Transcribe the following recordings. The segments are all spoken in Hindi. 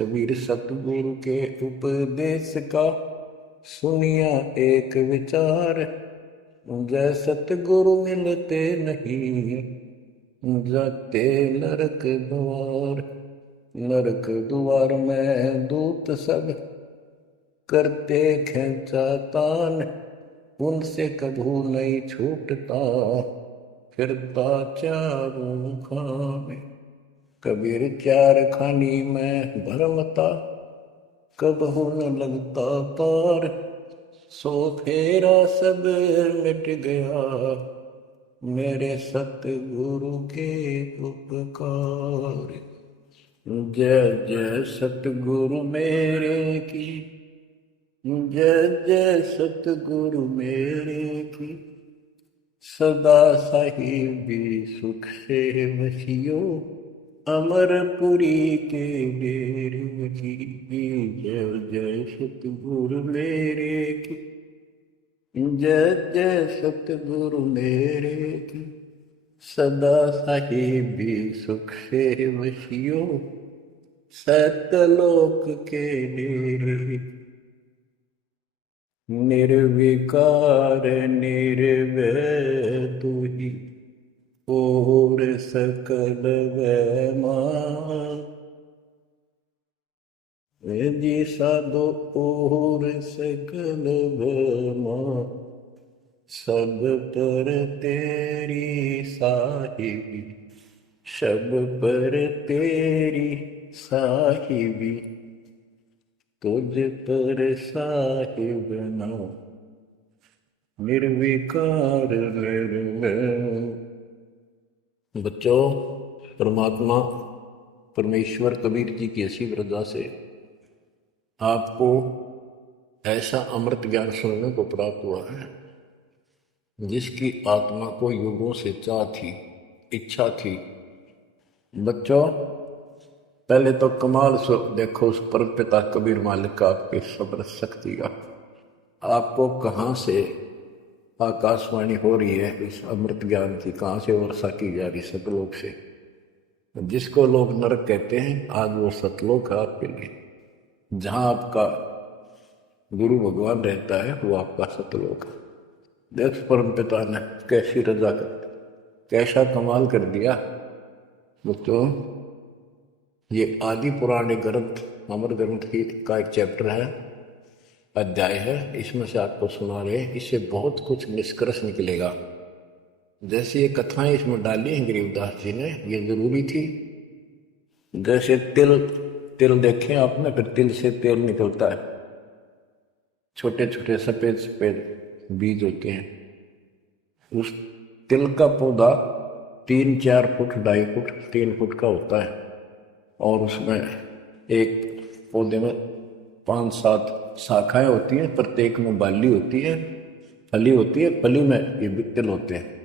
कबीर सतगुरु के उपदेश का सुनिया एक विचार। जय सतगुरु मिलते नहीं, जाते नरक द्वार। नरक द्वार में दूत सब करते खेचा तान, उनसे कभू नहीं छूटता, फिरता चारों खाने। कबीर चार खानी में भरमता, कबहू न लगता पार। सो फेरा सब मिट गया, मेरे सतगुरु के उपकार। जय जय सतगुरु मेरे की, जय जय सतगुरु मेरे की। सदा साहिबी सुख से वसियो, अमरपुरी के डेरे की। जय जय सतगुरु मेरे की, जय जय सतगुरु मेरे की। सदा साहिबी सुख से वसियो, सतलोक के डेरे। निर्विकार निर्भय तू ही, और सकल वैमा। जी साधो और सकल वैमा, सब पर तेरी साहिबी। सब पर तेरी साहिबी, तुझ पर साहिब नाम। निर्विकार निर्भय। बच्चों, परमात्मा परमेश्वर कबीर जी की ऐसी वृद्धा से आपको ऐसा अमृत ज्ञान सुनने को प्राप्त हुआ है जिसकी आत्मा को युगों से चाह थी, इच्छा थी। बच्चों, पहले तो कमाल देखो उस परम पिता कबीर मालिक का, आपके सब्र शक्ति का। आपको कहाँ से आकाशवाणी हो रही है इस अमृत ज्ञान की, कहाँ से वर्षा की जा रही सतलोक से। जिसको लोग नरक कहते हैं, आज वो सतलोक है आपके लिए। जहाँ आपका गुरु भगवान रहता है वो आपका सतलोक है। देख परम पिता ने कैसी रजा कर, कैसा कमाल कर दिया। बच्चों, ये आदि पुराने ग्रंथ अमर ग्रंथ की का एक चैप्टर है, अध्याय है, इसमें से आपको सुना रहे हैं। इससे बहुत कुछ निष्कर्ष निकलेगा। जैसे ये कथाएं इसमें डाली हैं गरीबदास जी ने, ये जरूरी थी। जैसे तिल तिल देखें आपने, फिर तिल से तेल निकलता है। छोटे छोटे सफेद सफेद बीज होते हैं। उस तिल का पौधा 3-4 फुट 2.5 फुट 3 फुट का होता है, और उसमें एक पौधे में 5-7 शाखाएं होती हैं, प्रत्येक में बाली होती है, फली होती है, फली में ये तिल होते हैं।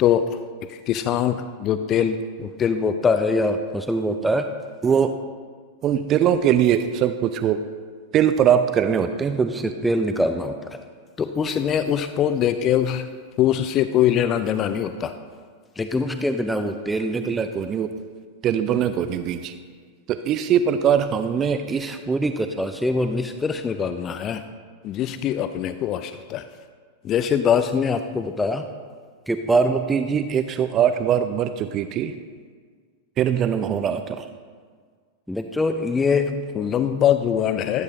तो किसान जो तिल बोता है या फसल बोता है, वो उन तिलों के लिए सब कुछ, वो तिल प्राप्त करने होते हैं, फिर उससे तेल निकालना होता है। तो उसने उस पौधे के उस फूस से कोई लेना देना नहीं होता, लेकिन उसके बिना वो तेल निकला को नहीं, वो तिल बने को नहीं बीज। तो इसी प्रकार हमने इस पूरी कथा से वो निष्कर्ष निकालना है जिसकी अपने को आवश्यकता है। जैसे दास ने आपको बताया कि पार्वती जी 108 बार मर चुकी थी, फिर जन्म हो रहा था। बच्चों, ये लंबा जुगाड़ है,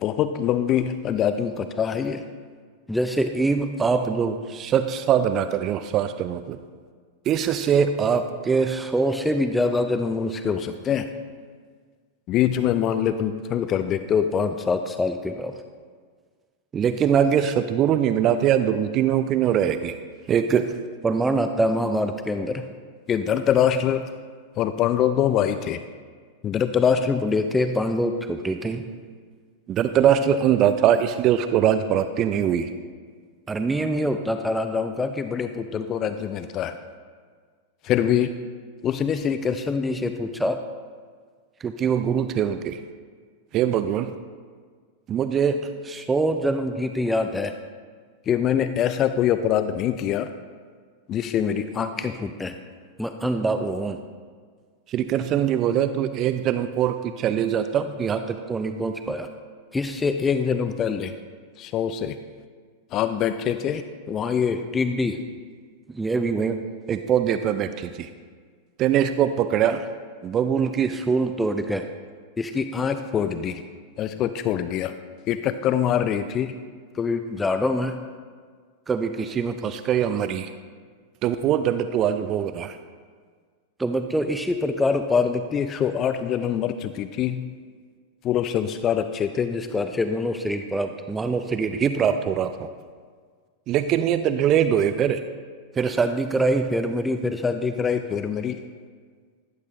बहुत लंबी आध्यात्मिक कथा है ये। जैसे ईब आप जो सच साधना कर रहे हो शास्त्र मतलब, इससे आपके 100 से भी ज्यादा जन्म मनुष्य हो सकते हैं। बीच में मान ले तुम खंड कर देते हो 5-7 साल के बाद, लेकिन आगे सतगुरु नहीं मिलाते या दुर्गति में की न रहेगी। एक प्रमाण आता है महाभारत के अंदर कि धृतराष्ट्र और पांडव 2 भाई थे। धृतराष्ट्र बड़े थे, पांडव छोटे थे। धृतराष्ट्र अंधा था, इसलिए उसको राज प्राप्ति नहीं हुई। और नियम ये होता था राजाओं का कि बड़े पुत्र को राज्य मिलता है। फिर भी उसने श्री कृष्ण जी से पूछा, क्योंकि वो गुरु थे उनके, हे भगवान, मुझे 100 जन्म की तो याद है कि मैंने ऐसा कोई अपराध नहीं किया जिससे मेरी आंखें फूटें, मैं अंधा हूँ। श्री कृष्ण जी बोले तू एक जन्म और पीछे ले जाता हूँ, यहाँ तक तो नहीं पहुँच पाया। इससे एक जन्म पहले 100 से आप बैठे थे वहाँ, ये टिड्डी ये भी वहीं एक पौधे पर बैठी थी। तेने इसको पकड़ा, बबूल की सूल तोड़ कर इसकी आंख फोड़ दी और इसको छोड़ दिया। ये टक्कर मार रही थी, कभी झाड़ों में कभी किसी में फंस कर या मरी, तो वो दंड तो आज भोग रहा है। तो बच्चों इसी प्रकार पार्वती 108 जन्म मर चुकी थी, पूर्व संस्कार अच्छे थे, जिस कारण से मानव शरीर ही प्राप्त हो रहा था। लेकिन ये तो डिलेड हुए, फिर शादी कराई फिर मरी, फिर शादी कराई फिर मरी।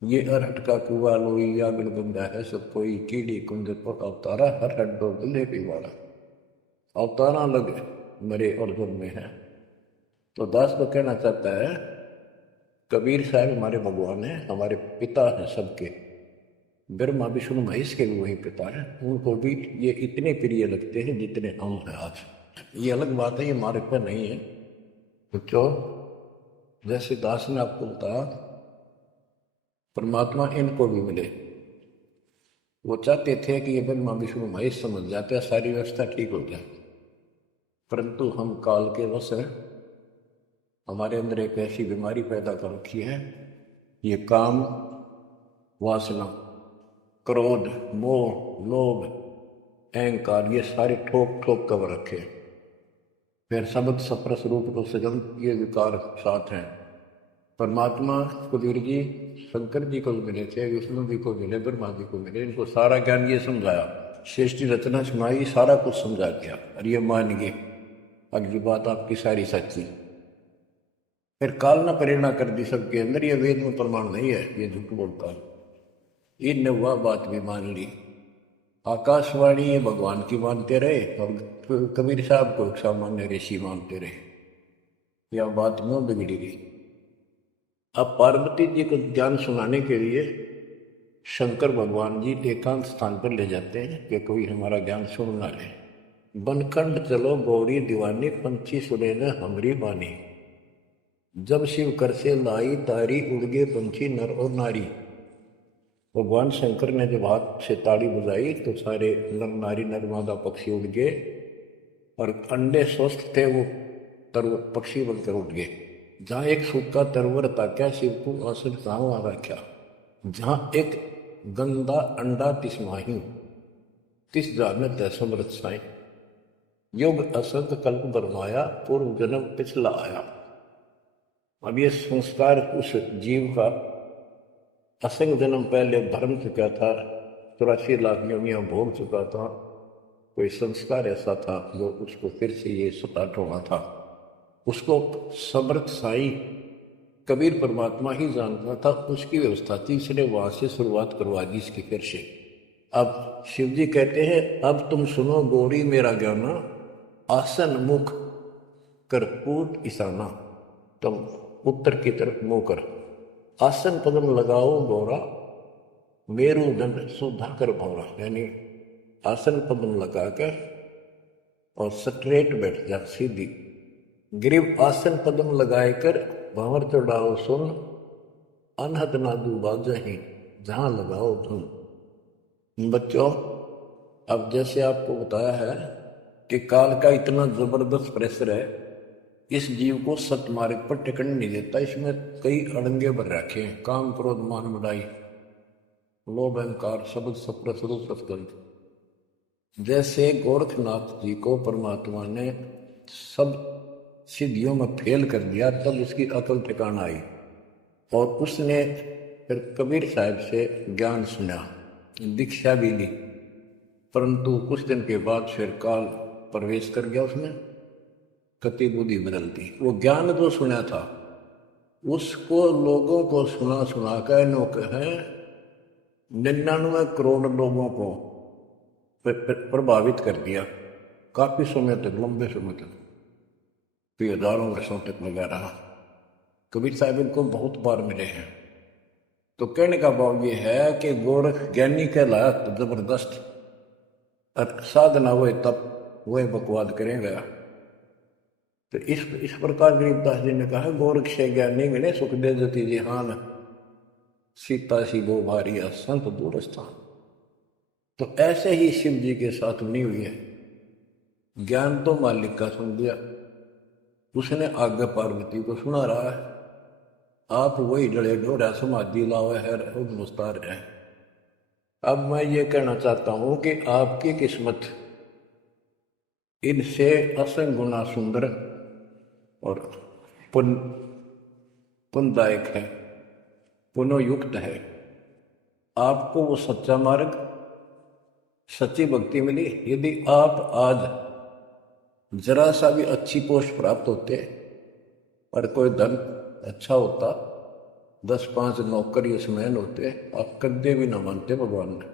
ये अरहट का कुआ लोई आगड़ बंदा है सब कोई, कीड़ी कुंज पर अवतारा, हर हट दो गले पिवाड़ा। अवतारा लग मरे और जन्मे हैं। तो दास तो कहना चाहता है, कबीर साहब हमारे भगवान हैं, हमारे पिता हैं सबके, ब्रह्मा विष्णु महेश के भी वही पिता हैं, उनको भी ये इतने प्रिय लगते हैं जितने हम हैं आज। ये अलग बात है, ये हमारे पे नहीं है। बच्चों जैसे दास ने आपको बताया, परमात्मा इनको भी मिले। वो चाहते थे कि ये ब्रह्मा विष्णु महेश समझ जाते, सारी व्यवस्था ठीक हो जाए, परंतु हम काल के वश हैं। हमारे अंदर एक ऐसी बीमारी पैदा कर रखी है, ये काम, वासना, क्रोध, मोह, लोभ, अहंकार, ये सारे ठोक ठोक कर रखे। फिर शब्द सप्रस रूप तो सजन, ये विकार साथ हैं। परमात्मा कबीर जी शंकर जी को मिले थे, विष्णु जी को मिले, ब्रह्मा जी को मिले, इनको सारा ज्ञान ये समझाया, सृष्टि रचना सुनाई, सारा कुछ समझा दिया, और ये मान गए अगली बात आपकी सारी सच्ची। फिर काल ने प्रेरणा कर दी सबके अंदर, ये वेद में प्रमाण नहीं है, ये झूठ बोलता है। इनने वह बात भी मान ली। आकाशवाणी ये भगवान की मानते रहे और कबीर साहब को सामान्य ऋषि मानते रहे, यह बात में बिगड़ी गई। अब पार्वती जी को ज्ञान सुनाने के लिए शंकर भगवान जी एकांत स्थान पर ले जाते हैं कि कोई हमारा ज्ञान सुन ना ले। बनखंड चलो गौरी दीवानी, पंछी सुने न हमारी बानी। जब शिव कर से लाई तारी, उड़ गए पंछी नर और नारी। भगवान शंकर ने जब हाथ से ताड़ी बजाई तो सारे नर नारी नर मादा पक्षी उड़ गए, और अंडे स्वस्थ थे वो पक्षी बनकर उड़ गए। जहाँ एक सूखा तरवर था क्या, शिव को आसन कहाँ आ रखा। जहाँ एक गंदा अंडा तिसमाही, तिस जाने तैसमृत साई। युग असंत कल्प बरमाया, पूर्व जन्म पिछला आया। अब ये संस्कार उस जीव का असंग जन्म पहले भरम चुका था, 84 लाख योनियां भोग चुका था। कोई संस्कार ऐसा था जो उसको फिर से ये सताट होना था। उसको समर्थ साई कबीर परमात्मा ही जानता था, उसकी व्यवस्था थी, इसने वहां से शुरुआत करवा दी इसकी फिर से। अब शिव जी कहते हैं, अब तुम सुनो गौरी मेरा ज्ञाना, आसन मुख कर पूत ईशाना। तुम उत्तर की तरफ मुंह कर, आसन पदम लगाओ गौरा, मेरु दंड सुधा कर भौरा। यानी आसन पदम लगाकर और स्ट्रेट बैठ जा, सीधी। ग्रीव आसन पदम लगाए कर भंवर चढ़ाओ सुन, अनहद नादू बाजही, जहां लगाओ धुन। बच्चों अब जैसे आपको बताया है कि काल का इतना जबरदस्त प्रेशर है, इस जीव को सत्य मार्ग पर टिकन नहीं देता। इसमें कई अड़ंगे भर रखे हैं, काम क्रोध मान बढ़ाई, लोभ अहंकार, शब्द सप्रस रूप रसगंध। जैसे गोरखनाथ जी को परमात्मा ने सब सिद्धियों में फेल कर दिया, तब उसकी अकल ठिकाना आई और उसने फिर कबीर साहब से ज्ञान सुना, दीक्षा भी ली। परंतु कुछ दिन के बाद फिर काल प्रवेश कर गया उसमें, कति बुद्धि बदल दी। वो ज्ञान जो सुना था उसको लोगों को सुना सुना कर नोक है 99 करोड़ लोगों को प्रभावित कर दिया। काफी समय तक, लंबे समय तक, हजारों वर्षों तक लगा रहा। कबीर साहब इनको बहुत बार मिले हैं। तो कहने का भाव ये है कि गोरख ज्ञानी कहलाया तो जबरदस्त, साधना हुए तब वह बकवाद करेगा। तो इस प्रकार गरीबदास जी ने कहा, गोरख से ज्ञानी मिले सुखदेव जति जिहान। सीता सी वो भारिया संत दूर स्थान। तो ऐसे ही शिव जी के साथ बनी हुई है। ज्ञान तो मालिक का सुन दिया, उसने आगे पार्वती को सुना रहा है। आप वही डले डोरा समाधि लावे है मुस्तार है। अब मैं ये कहना चाहता हूं कि आपकी किस्मत इनसे असंग गुना सुंदर और पुण्यदायक है, पुनोयुक्त है। आपको वो सच्चा मार्ग, सच्ची भक्ति मिली। यदि आप आज जरा सा भी अच्छी पोस्ट प्राप्त होते और कोई धन अच्छा होता, 10-5 नौकर यशमैन होते, आप कदे भी ना मानते भगवान ने।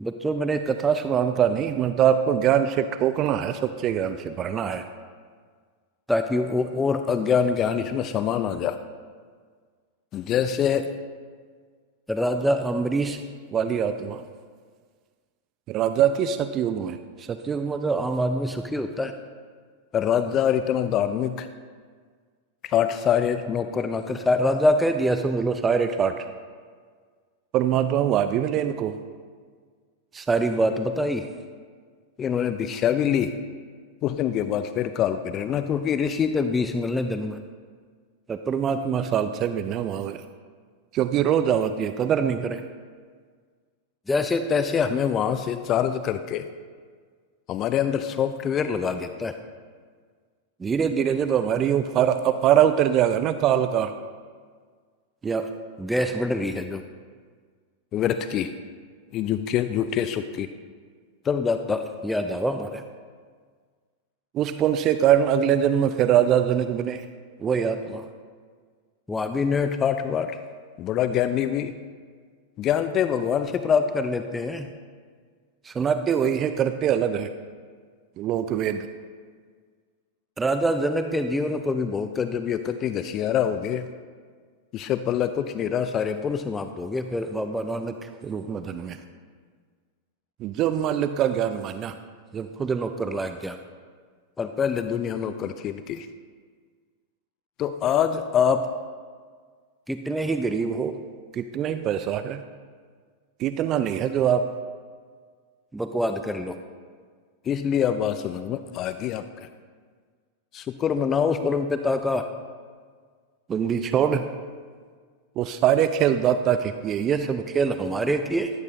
बच्चों, मैंने कथा सुनाने का नहीं, मैं तो आपको ज्ञान से ठोकना है, सच्चे ज्ञान से भरना है, ताकि वो और अज्ञान ज्ञान इसमें समा ना जा। जैसे राजा अम्बरीश वाली आत्मा, राजा की सतयुग में तो आम आदमी सुखी होता है। राजा और इतना धार्मिक, ठाठ सारे नौकर नाकर सारे, राजा कह दिया समझ लो सारे ठाठ। परमात्मा वहां भी मिले इनको, सारी बात बताई, इन्होंने दीक्षा भी ली। कुछ दिन के बाद फिर काल पे रहना, क्योंकि ऋषि तो 20 मिलने दिन में, तो परमात्मा साल 6 महीने वहां गया, क्योंकि रोज आवती है, कदर नहीं करे। जैसे तैसे हमें वहां से चार्ज करके हमारे अंदर सॉफ्टवेयर लगा देता है। धीरे धीरे जब हमारी अफारा उतर जाएगा ना काल का, या गैस बढ़ रही है जो व्यर्थ की, झूठे झूठे सुख की, तब जाता याद आवा हमारे। उस पुण्य से कारण अगले जन्म में फिर राजा जनक बने, वही आत्मा। वहां भी ने ठाठ बाट, बड़ा ज्ञानी भी, ज्ञानते भगवान से प्राप्त कर लेते हैं, सुनाते वही है, करते अलग है। लोक वेद राजा जनक के जीवन को भी भोग कर जब ये कति घसियारा हो गए, इससे पल्ला कुछ नहीं रहा, सारे पुण्य समाप्त हो गए। फिर बाबा नानक रूप में धन में जब मालिक का ज्ञान माना, जब खुद नौकर लाग गया, और पहले दुनिया नौकर थी इनकी। तो आज आप कितने ही गरीब हो, कितना ही पैसा है, इतना नहीं है जो आप बकवाद कर लो। इसलिए अब बात समझ में आ गई आपके। शुक्र मनाओ उस परम पिता का, बंदी छोड़। वो सारे खेल दाता के किए, ये सब खेल हमारे किए,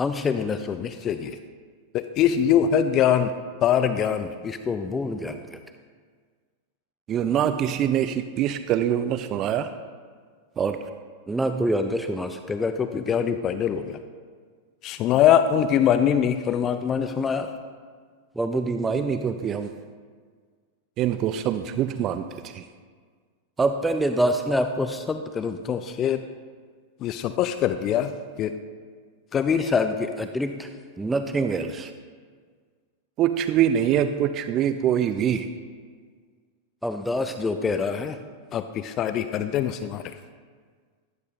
हमसे मिले सो निश्चय किए। तो इस युग है ज्ञान, सार ज्ञान, इसको मूल ज्ञान कहते हैं। यो ना किसी ने इस कलयुग में सुनाया, और ना कोई आगे सुना सकेगा, क्योंकि ज्ञान ही फाइनल हो गया। सुनाया उनकी मानी नहीं, परमात्मा ने सुनाया, और बुद्धि माई नहीं, क्योंकि हम इनको सब झूठ मानते थे। अब पहले दास ने आपको सत्य ग्रंथों से ये स्पष्ट कर दिया कि कबीर साहब के अतिरिक्त नथिंग एल्स, कुछ भी नहीं है, कुछ भी, कोई भी। अब दास जो कह रहा है आपकी सारी हृदय में से मारे।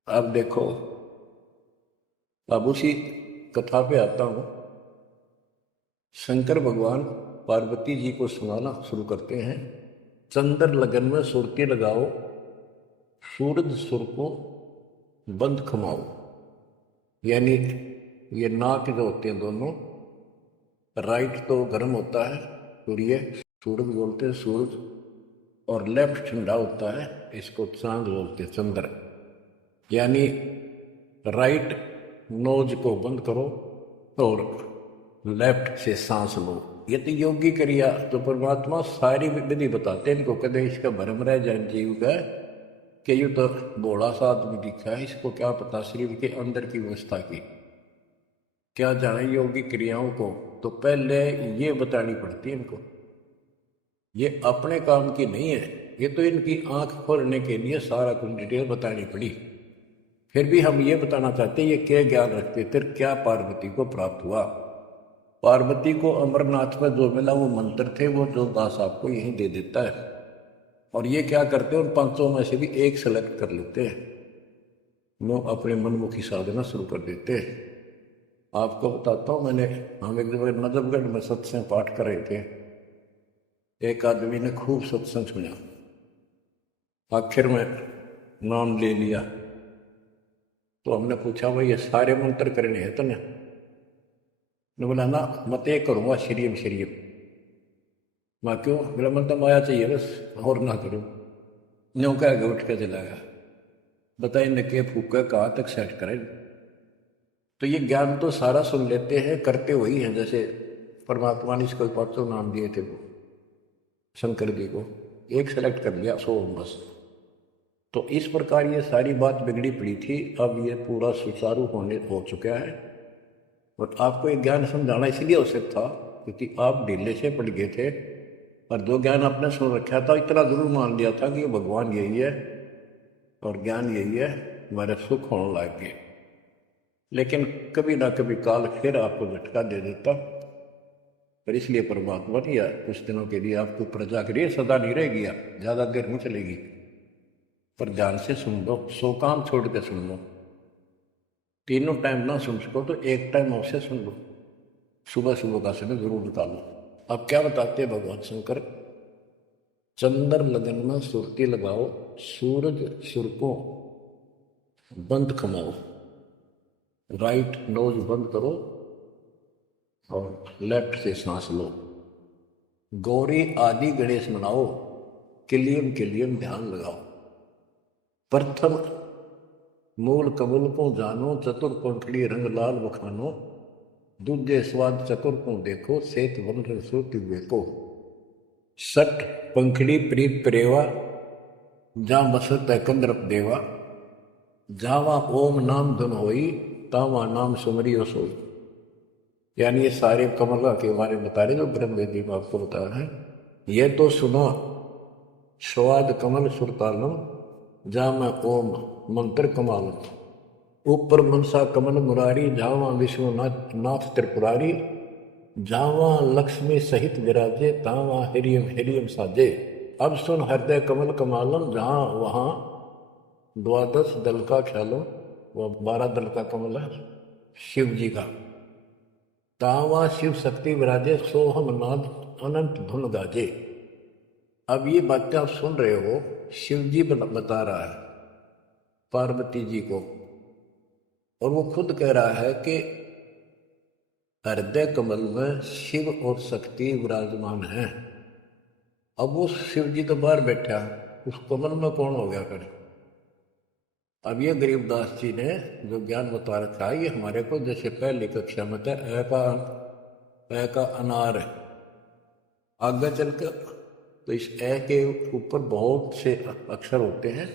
अब देखो, अब उसी कथा पे आता हूं। शंकर भगवान पार्वती जी को सुनाना शुरू करते हैं। चंद्र लगन में सुरती लगाओ, सूरज सुर को बंद खमाओ। यानी ये नाक जो होते हैं दोनों, राइट तो गर्म होता है, सूर्य, सूरज बोलते हैं सूरज, और लेफ्ट ठंडा होता है, इसको चांद बोलते हैं, चंद्र। यानी राइट नोज को बंद करो और लेफ्ट से सांस लो। ये तो योगी क्रिया, तो परमात्मा सारी विधि बताते हैं इनको, कदे इसका भरम रह जाए जीव का कि यू तो भोला सा आदमी दिखा है, इसको क्या पता शरीर के अंदर की व्यवस्था की, क्या जाने योगी क्रियाओं को। तो पहले ये बतानी पड़ती है इनको, ये अपने काम की नहीं है, ये तो इनकी आंख खोलने के लिए सारा कुछ डिटेल बतानी पड़ी। फिर भी हम ये बताना चाहते हैं ये क्या ज्ञान रखते थे, क्या पार्वती को प्राप्त हुआ। पार्वती को अमरनाथ में जो मिला वो मंत्र थे, वो जो दास आपको यहीं दे देता है। और ये क्या करते हैं, उन 500 में से भी एक सेलेक्ट कर लेते हैं, वो अपने मनमुखी साधना शुरू कर देते हैं। आपको बताता हूँ, हम एक जगह नजफगढ़ में सत्संग पाठ कर रहे थे। एक आदमी ने खूब सत्संग सुना, आखिर में नाम ले लिया, तो हमने पूछा भाई ये सारे मंत्र करने हैं तने? ने बोला ना, मत एक करूँगा श्रीम श्रीम। मैं क्यों? बोला मन तो माया चाहिए बस, और ना करूँ। न्यों कह के उठ के चला गया। बताइए न के फूका कहाँ तक सेट करें। तो ये ज्ञान तो सारा सुन लेते हैं, करते वही हैं। जैसे परमात्मा ने इसको परसों नाम दिए थे वो शंकर जी को, एक सेलेक्ट कर लिया 100 बस। तो इस प्रकार ये सारी बात बिगड़ी पड़ी थी, अब ये पूरा सुचारू हो चुका है। और आपको ये ज्ञान समझाना इसलिए आवश्यक था क्योंकि आप ढीले से पड़ गए थे, और जो ज्ञान आपने सुन रखा था इतना जरूर मान लिया था कि ये भगवान यही है और ज्ञान यही है, हमारे सुख होने लग गए। लेकिन कभी ना कभी काल फिर आपको झटका दे देता, पर इसलिए परमात्मा ने या कुछ दिनों के लिए आपको प्रजा के लिए सदा नहीं रहेगी, ज़्यादा देर नहीं चलेगी, पर ध्यान से सुन लो, 100 काम छोड़ के सुन लो। तीनों टाइम ना सुन सको तो एक टाइम अवश्य सुन लो, सुबह सुबह का समय जरूर निकालो। अब क्या बताते हैं भगवान शंकर? चंद्र लगन में सुरती लगाओ, सूरज सुर को बंद कमाओ, राइट नोज बंद करो और लेफ्ट से सांस लो। गौरी आदि गणेश मनाओ, किलियम ध्यान लगाओ। प्रथम मूल कबूल को जानो, चतुर पंखड़ी रंग लाल बखानो। दूजे स्वाद चतुर को देखो, सेत वन सो तिव्य को। सट पंखड़ी प्रीत प्रेवा, जा बसत है कंद्रप देवा। जावा ओम नाम धुन होई, तावा नाम सुमरी सोई। यानी ये सारे कमला के बारे में बता रहे जो ब्रह्म वेदी में आपको बता रहे हैं। ये तो सुनो, स्वाद कमल सुरतालम, जा मैं ओम मंत्र कमालम। ऊपर मनसा कमल मुरारी, जावा विश्वनाथ नाथ त्रिपुरारी। जावा लक्ष्मी सहित विराजे, तावा हिरियम साजे। अब सुन हृदय कमल कमालम, जहाँ वहाँ 12 दल का ख्यालो, वह 12 दल का कमल है शिव जी का। तावा शिव शक्ति विराजे, सोहम नाद अनंत धुन गाजे। अब ये बातें आप सुन रहे हो, शिव जी बता रहा है पार्वती जी को, और वो खुद कह रहा है कि हृदय कमल में शिव और शक्ति विराजमान है। अब वो शिव जी तो बाहर बैठा, उस कमल में कौन हो गया फिर? अब ये गरीबदास जी ने जो ज्ञान बता रखा है, ये हमारे को जैसे पहली कक्षा में था ए का अनार है। आगे चलकर तो इस ए के ऊपर बहुत से अक्षर होते हैं,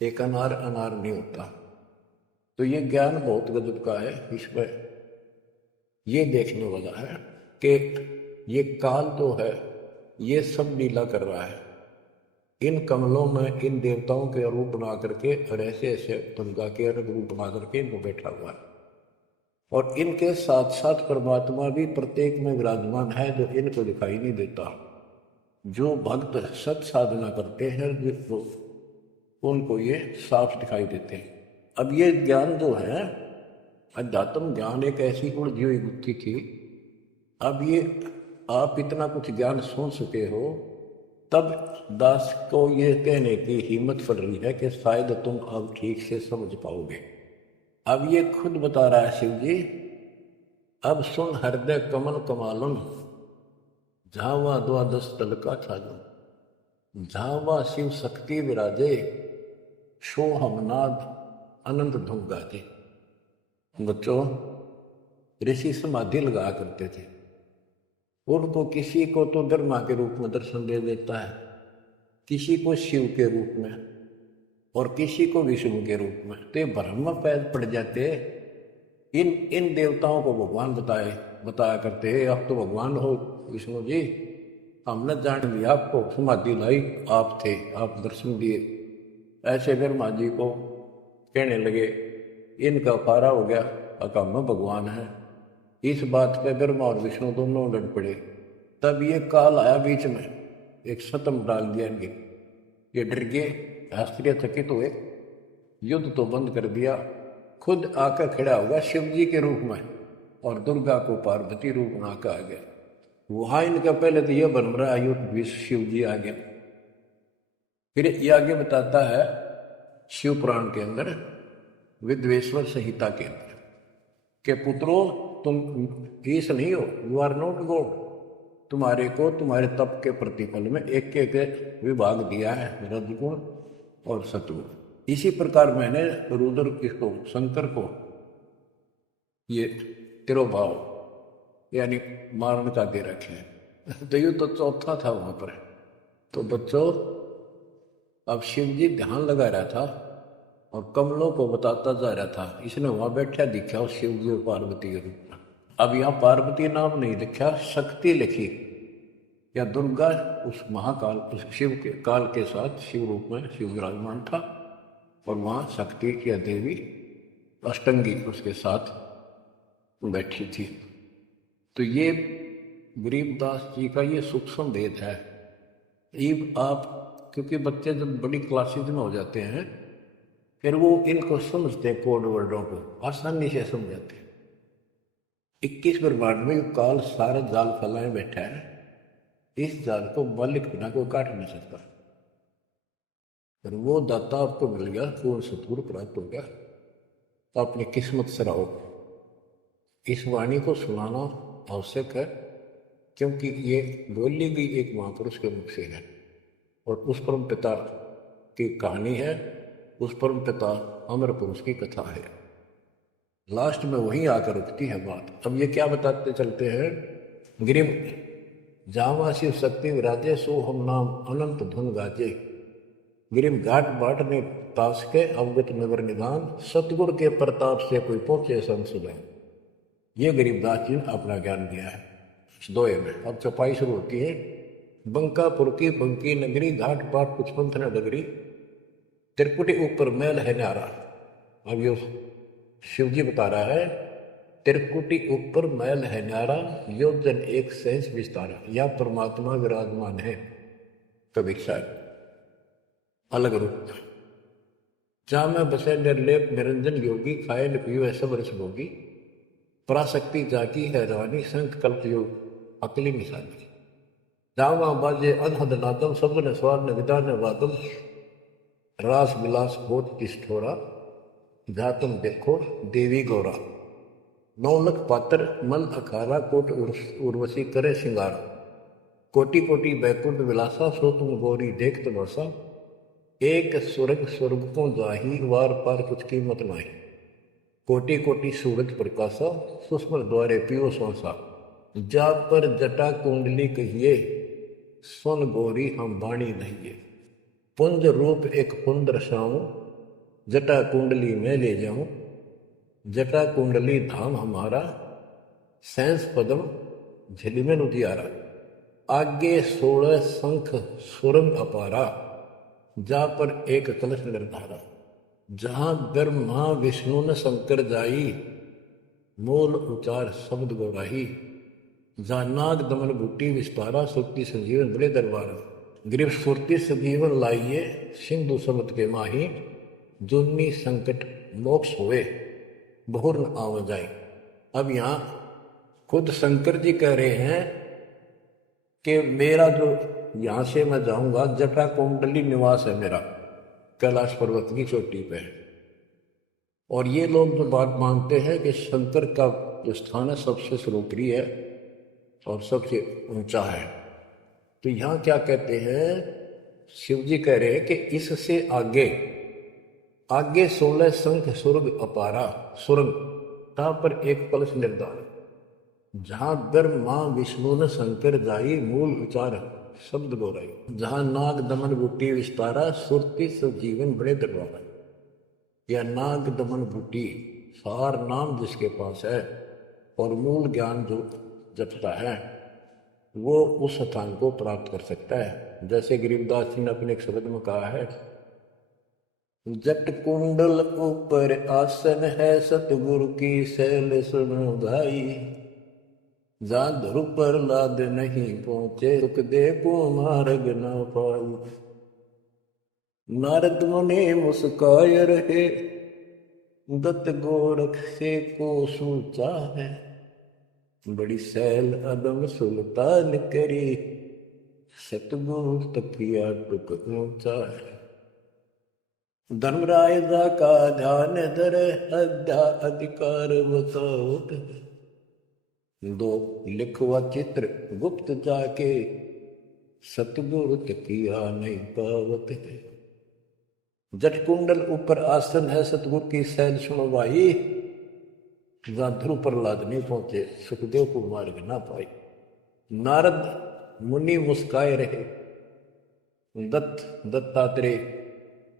एक अनार नहीं होता। तो ये ज्ञान बहुत गजब का है। इसमें ये देखने वाला है कि ये काल तो है, ये सब लीला कर रहा है। इन कमलों में इन देवताओं के रूप बना करके और ऐसे ऐसे दुर्गा के रूप बना करके इनको बैठा हुआ है, और इनके साथ साथ परमात्मा भी प्रत्येक में विराजमान है, जो इनको दिखाई नहीं देता। जो भक्त सत साधना करते हैं उनको ये साफ दिखाई देते हैं। अब ये ज्ञान जो है, अध्यात्म ज्ञान एक ऐसी उलझी हुई गुत्थी थी। अब ये आप इतना कुछ ज्ञान सुन चुके हो, तब दास को ये कहने की हिम्मत पड़ रही है कि शायद तुम अब ठीक से समझ पाओगे। अब ये खुद बता रहा है शिव जी, अब सुन हृदय कमल कमालन, झावा 12 दल का छाजन। झावा शिव शक्ति विराजे, सोहमनाद अनंत धुन गाजे। बच्चों, ऋषि समाधि लगा करते थे, उनको किसी को तो ब्रह्मा के रूप में दर्शन दे देता है, किसी को शिव के रूप में, और किसी को विष्णु के रूप में। तो ये भ्रम में पैद पड़ जाते। इन देवताओं को भगवान बताया करते हैं, आप तो भगवान हो विष्णु जी, हमने जान लिया आपको, समाधि लाई आप थे, आप दर्शन दिए। ऐसे ब्रह्मा जी को कहने लगे, इनका पारा हो गया, अकाम में भगवान है। इस बात पे ब्रह्मा और विष्णु दोनों लड़ पड़े। तब ये काल आया बीच में, एक सतम डाल दिया इनके। ये डर गए, आश्चर्यचकित हुए, युद्ध तो बंद कर दिया, खुद आकर खड़ा होगा शिव जी के रूप में, और दुर्गा को पार्वती रूप में आकर आ गया। वहां इनका पहले तो यह बन रहा है युद्ध, शिव जी आ गया। फिर ये आगे बताता है शिव पुराण के अंदर, विद्वेश्वर संहिता के अंदर कि पुत्रों तुम ईश नहीं हो, यू आर नॉट गॉड। तुम्हारे को तुम्हारे तप के प्रतिफल में एक एक विभाग दिया है, रजगुण और सतगुण। इसी प्रकार मैंने रुद्र किसको, शंकर को ये तिरोभाव यानी मारण का दे रखे हैं। तो ये तो चौथा था वहां पर। तो बच्चों अब शिव जी ध्यान लगा रहा था और कमलों को बताता जा रहा था। इसने वहां बैठा दिखा उस शिव जी और पार्वती के रूप में। अब यहाँ पार्वती नाम नहीं लिखा, शक्ति लिखी या दुर्गा उस महाकाल उस शिव के काल के साथ शिव रूप में शिव विराजमान था और वहाँ शक्ति या देवी अष्टंगी उसके साथ बैठी थी। तो ये गरीबदास जी का ये सूक्ष्म भेद है। ईब आप क्योंकि बच्चे जब बड़ी क्लासेज में हो जाते हैं फिर वो इनको समझते हैं, कोड वर्डों को आसानी से समझ जाते हैं। 21 ब्रह्मांड में काल सारा जाल फैलाए बैठा है, इस जाल को बालिक बिना को काट नहीं सकता। फिर वो दाता आपको मिल गया, पूर्ण सतगुर प्राप्त हो गया, तो अपनी किस्मत सराहो। इस वाणी को सुनाना आवश्यक है क्योंकि ये बोली गई एक महापुरुष के मुख से है और उस परम पिता की कहानी है, उस परम पिता अमर पुरुष की कथा है। लास्ट में वहीं आकर रुकती है बात। अब ये क्या बताते चलते हैं, गिरिम जावा शिव शक्ति विराजे सो हम नाम अनंत धुन गाजे। गिरिम घाट बाट ने ताश के अवगत नगर निदान, सतगुर के प्रताप से कोई पहुंचे संसुदान। ये गरीबदास जी ने अपना ज्ञान दिया है इस दोहे में। अब चौपाई शुरू होती है। बंकापुर की बंकी नगरी, घाट बाट कुछ पंथ न डगरी, त्रिकुटी ऊपर मैल है न्यारा। अब ये शिव जी बता रहा है, त्रिकुटी ऊपर मैल है न्यारा, योजन एक सहज विस्तारा। या परमात्मा विराजमान है कबीर साहब अलग रूप। जहाँ में बसे निर्लेप निरंजन योगी, खाए पियो है सब रस भोगी, पराशक्ति जाकी है रानी, संत कल्प योग अकली निशानी। जावा बाजे अनहद नादम, सब ने स्वार न विदा न वादम, रास विलास बहुत किष्ठोरा, जहाँ तुम देखो देवी गौरा। 9 लख पात्र मन अखारा, कोट उर्वशी करे सिंगारा, कोटि कोटि बैकुंठ विलासा, सो तुम गौरी देख तमाशा, एक स्वर्ग स्वर्ग को जाही, वार पार कुछ कीमत नाही, कोटि कोटि सूरज प्रकाशा, सुस्मर द्वारे पियो सांसा, जा पर जटा कुंडली कहिए, सुन गौरी हम बाणी नहिए, पुंज रूप एक पुंज रसाऊं, जटा कुंडली में ले जाऊं, जटा कुंडली धाम हमारा, सैंस पदम झिलमिल उजियारा, आगे 16 शंख सुरंग अपारा, जा पर एक कलश निर्धारा, जहां ब्रह्मा विष्णु न शंकर जाई, मूल उचार शब्द गौराही, जहाँ नाग दमन बूटी विस्तारा, सुक्ति संजीवन बड़े दरबारा, गिरिव सुरती सजीवन लाइए, सिंधु समुद्र के माही, जुन्नी संकट मोक्ष हुए, बहुर न आव जाए। अब यहाँ खुद शंकर जी कह रहे हैं कि मेरा जो यहाँ से मैं जाऊंगा, जटा कुंडली निवास है मेरा, कैलाश पर्वत की चोटी पे। और ये लोग जो बात मानते हैं कि शंकर का जो स्थान है सबसे सर्वोपरि है और सबसे ऊंचा है, तो यहाँ क्या कहते हैं, शिव जी कह रहे हैं कि इससे आगे आगे 16 शंख सुरग अपारा, सुरग जहाँ पर एक कलश निर्धार, जहाँ ब्रह्मा विष्णु न शंकर जाई, मूल उचार शब्द गौराई, जहाँ नाग दमन बूटी विस्तारा, सुरती सजीवन बड़े दरबारा। या नाग दमन बूटी सार नाम जिसके पास है और मूल ज्ञान जो जपता है वो उस स्थान को प्राप्त कर सकता है। जैसे गरीबदास जी ने अपने एक शब्द में कहा है, जट कुंडल ऊपर आसन है, सतगुरु की शैल सुनो भाई, जा ध्रुव पर लाद नहीं पहुंचे, सुख दे को मार्ग न पाई। नारद मुनि मुस्काय रहे, दत्त गोरख से को सोचा है, बड़ी सैल अदम सुल्तान करी, सतगुरु तकिया टुक ऊंचा है। धर्मराय जा का ध्यान धर अध्या अधिकार बतावत दो लिखवा चित्र गुप्त जाके सतगुरु किया नहीं पावत है। जट कुंडल ऊपर आसन है सतगुरु की सैल सुनवाई जहां ध्रुव प्रहलाद नहीं पहुंचे सुखदेव को मार्ग ना पाई। नारद मुनि मुस्काए रहे दत्तात्रेय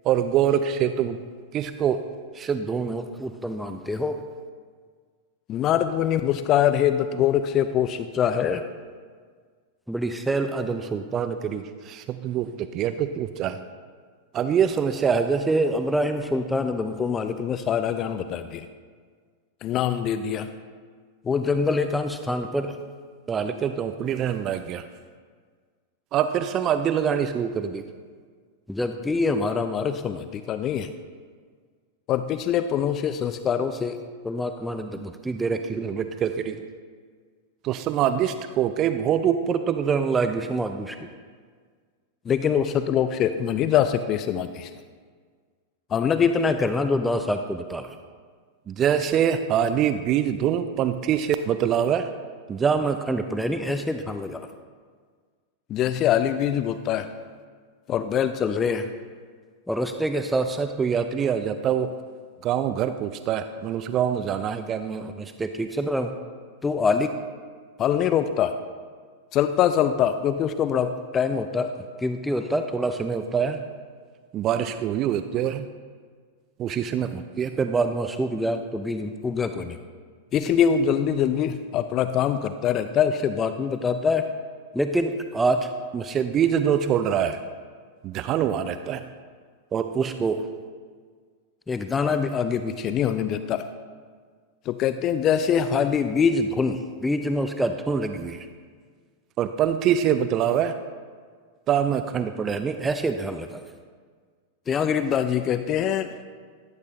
और गोरख से तुम किसको सिद्धों में उत्तम मानते हो। नारद मुनि मुस्काए रहे दत्त गोरख से को सच्चा है बड़ी सैल आदम सुल्तान करी सतगुरु तकिया टुक ऊंचा है। अब ये समस्या है जैसे इब्राहिम सुल्तान आदम को मालिक ने सारा ज्ञान बता दिया नाम दे दिया वो जंगल एकांत स्थान पर डाल कर चौपड़ी रहने लग गया। अब फिर समाधि लगानी शुरू कर दी जबकि ये हमारा मार्ग समाधि का नहीं है और पिछले पुनों से संस्कारों से परमात्मा ने भक्ति दे रखी बैठ कर करी तो समाधिस्थ हो के बहुत ऊपर तक जाने लगी समाधि उसकी। लेकिन वो सतलोक से हम नहीं जा सकते समाधिस्थ। हमने तो इतना करना जो दास आपको बतावे जैसे हाली बीज धुन पंथी से बतलावे जा में खंड पड़े नहीं ऐसे ध्यान लगा। जैसे हाली बीज बोता है और बैल चल रहे हैं और रास्ते के साथ साथ कोई यात्री आ जाता वो गांव घर पूछता है मैंने उस गांव में जाना है क्या मैं रास्ते ठीक चल रहा हूँ तो आली फल नहीं रोकता चलता चलता क्योंकि उसको बड़ा टाइम होता कीमती होता थोड़ा समय होता है बारिश को हुई होती है उसी समय होती है फिर बाद में सूख जाए तो बीज उगा को नहीं इसलिए वो जल्दी जल्दी अपना काम करता रहता है उससे बात में बताता है लेकिन आज से बीज जो छोड़ रहा है ध्यान हुआ रहता है और उसको एक दाना भी आगे पीछे नहीं होने देता। तो कहते हैं जैसे हाली बीज धुन बीज में उसका धुन लगी हुई है और पंथी से बतलावे ता में खंड पड़े नहीं ऐसे ध्यान लगा। तो यहाँ गरीबदास जी कहते हैं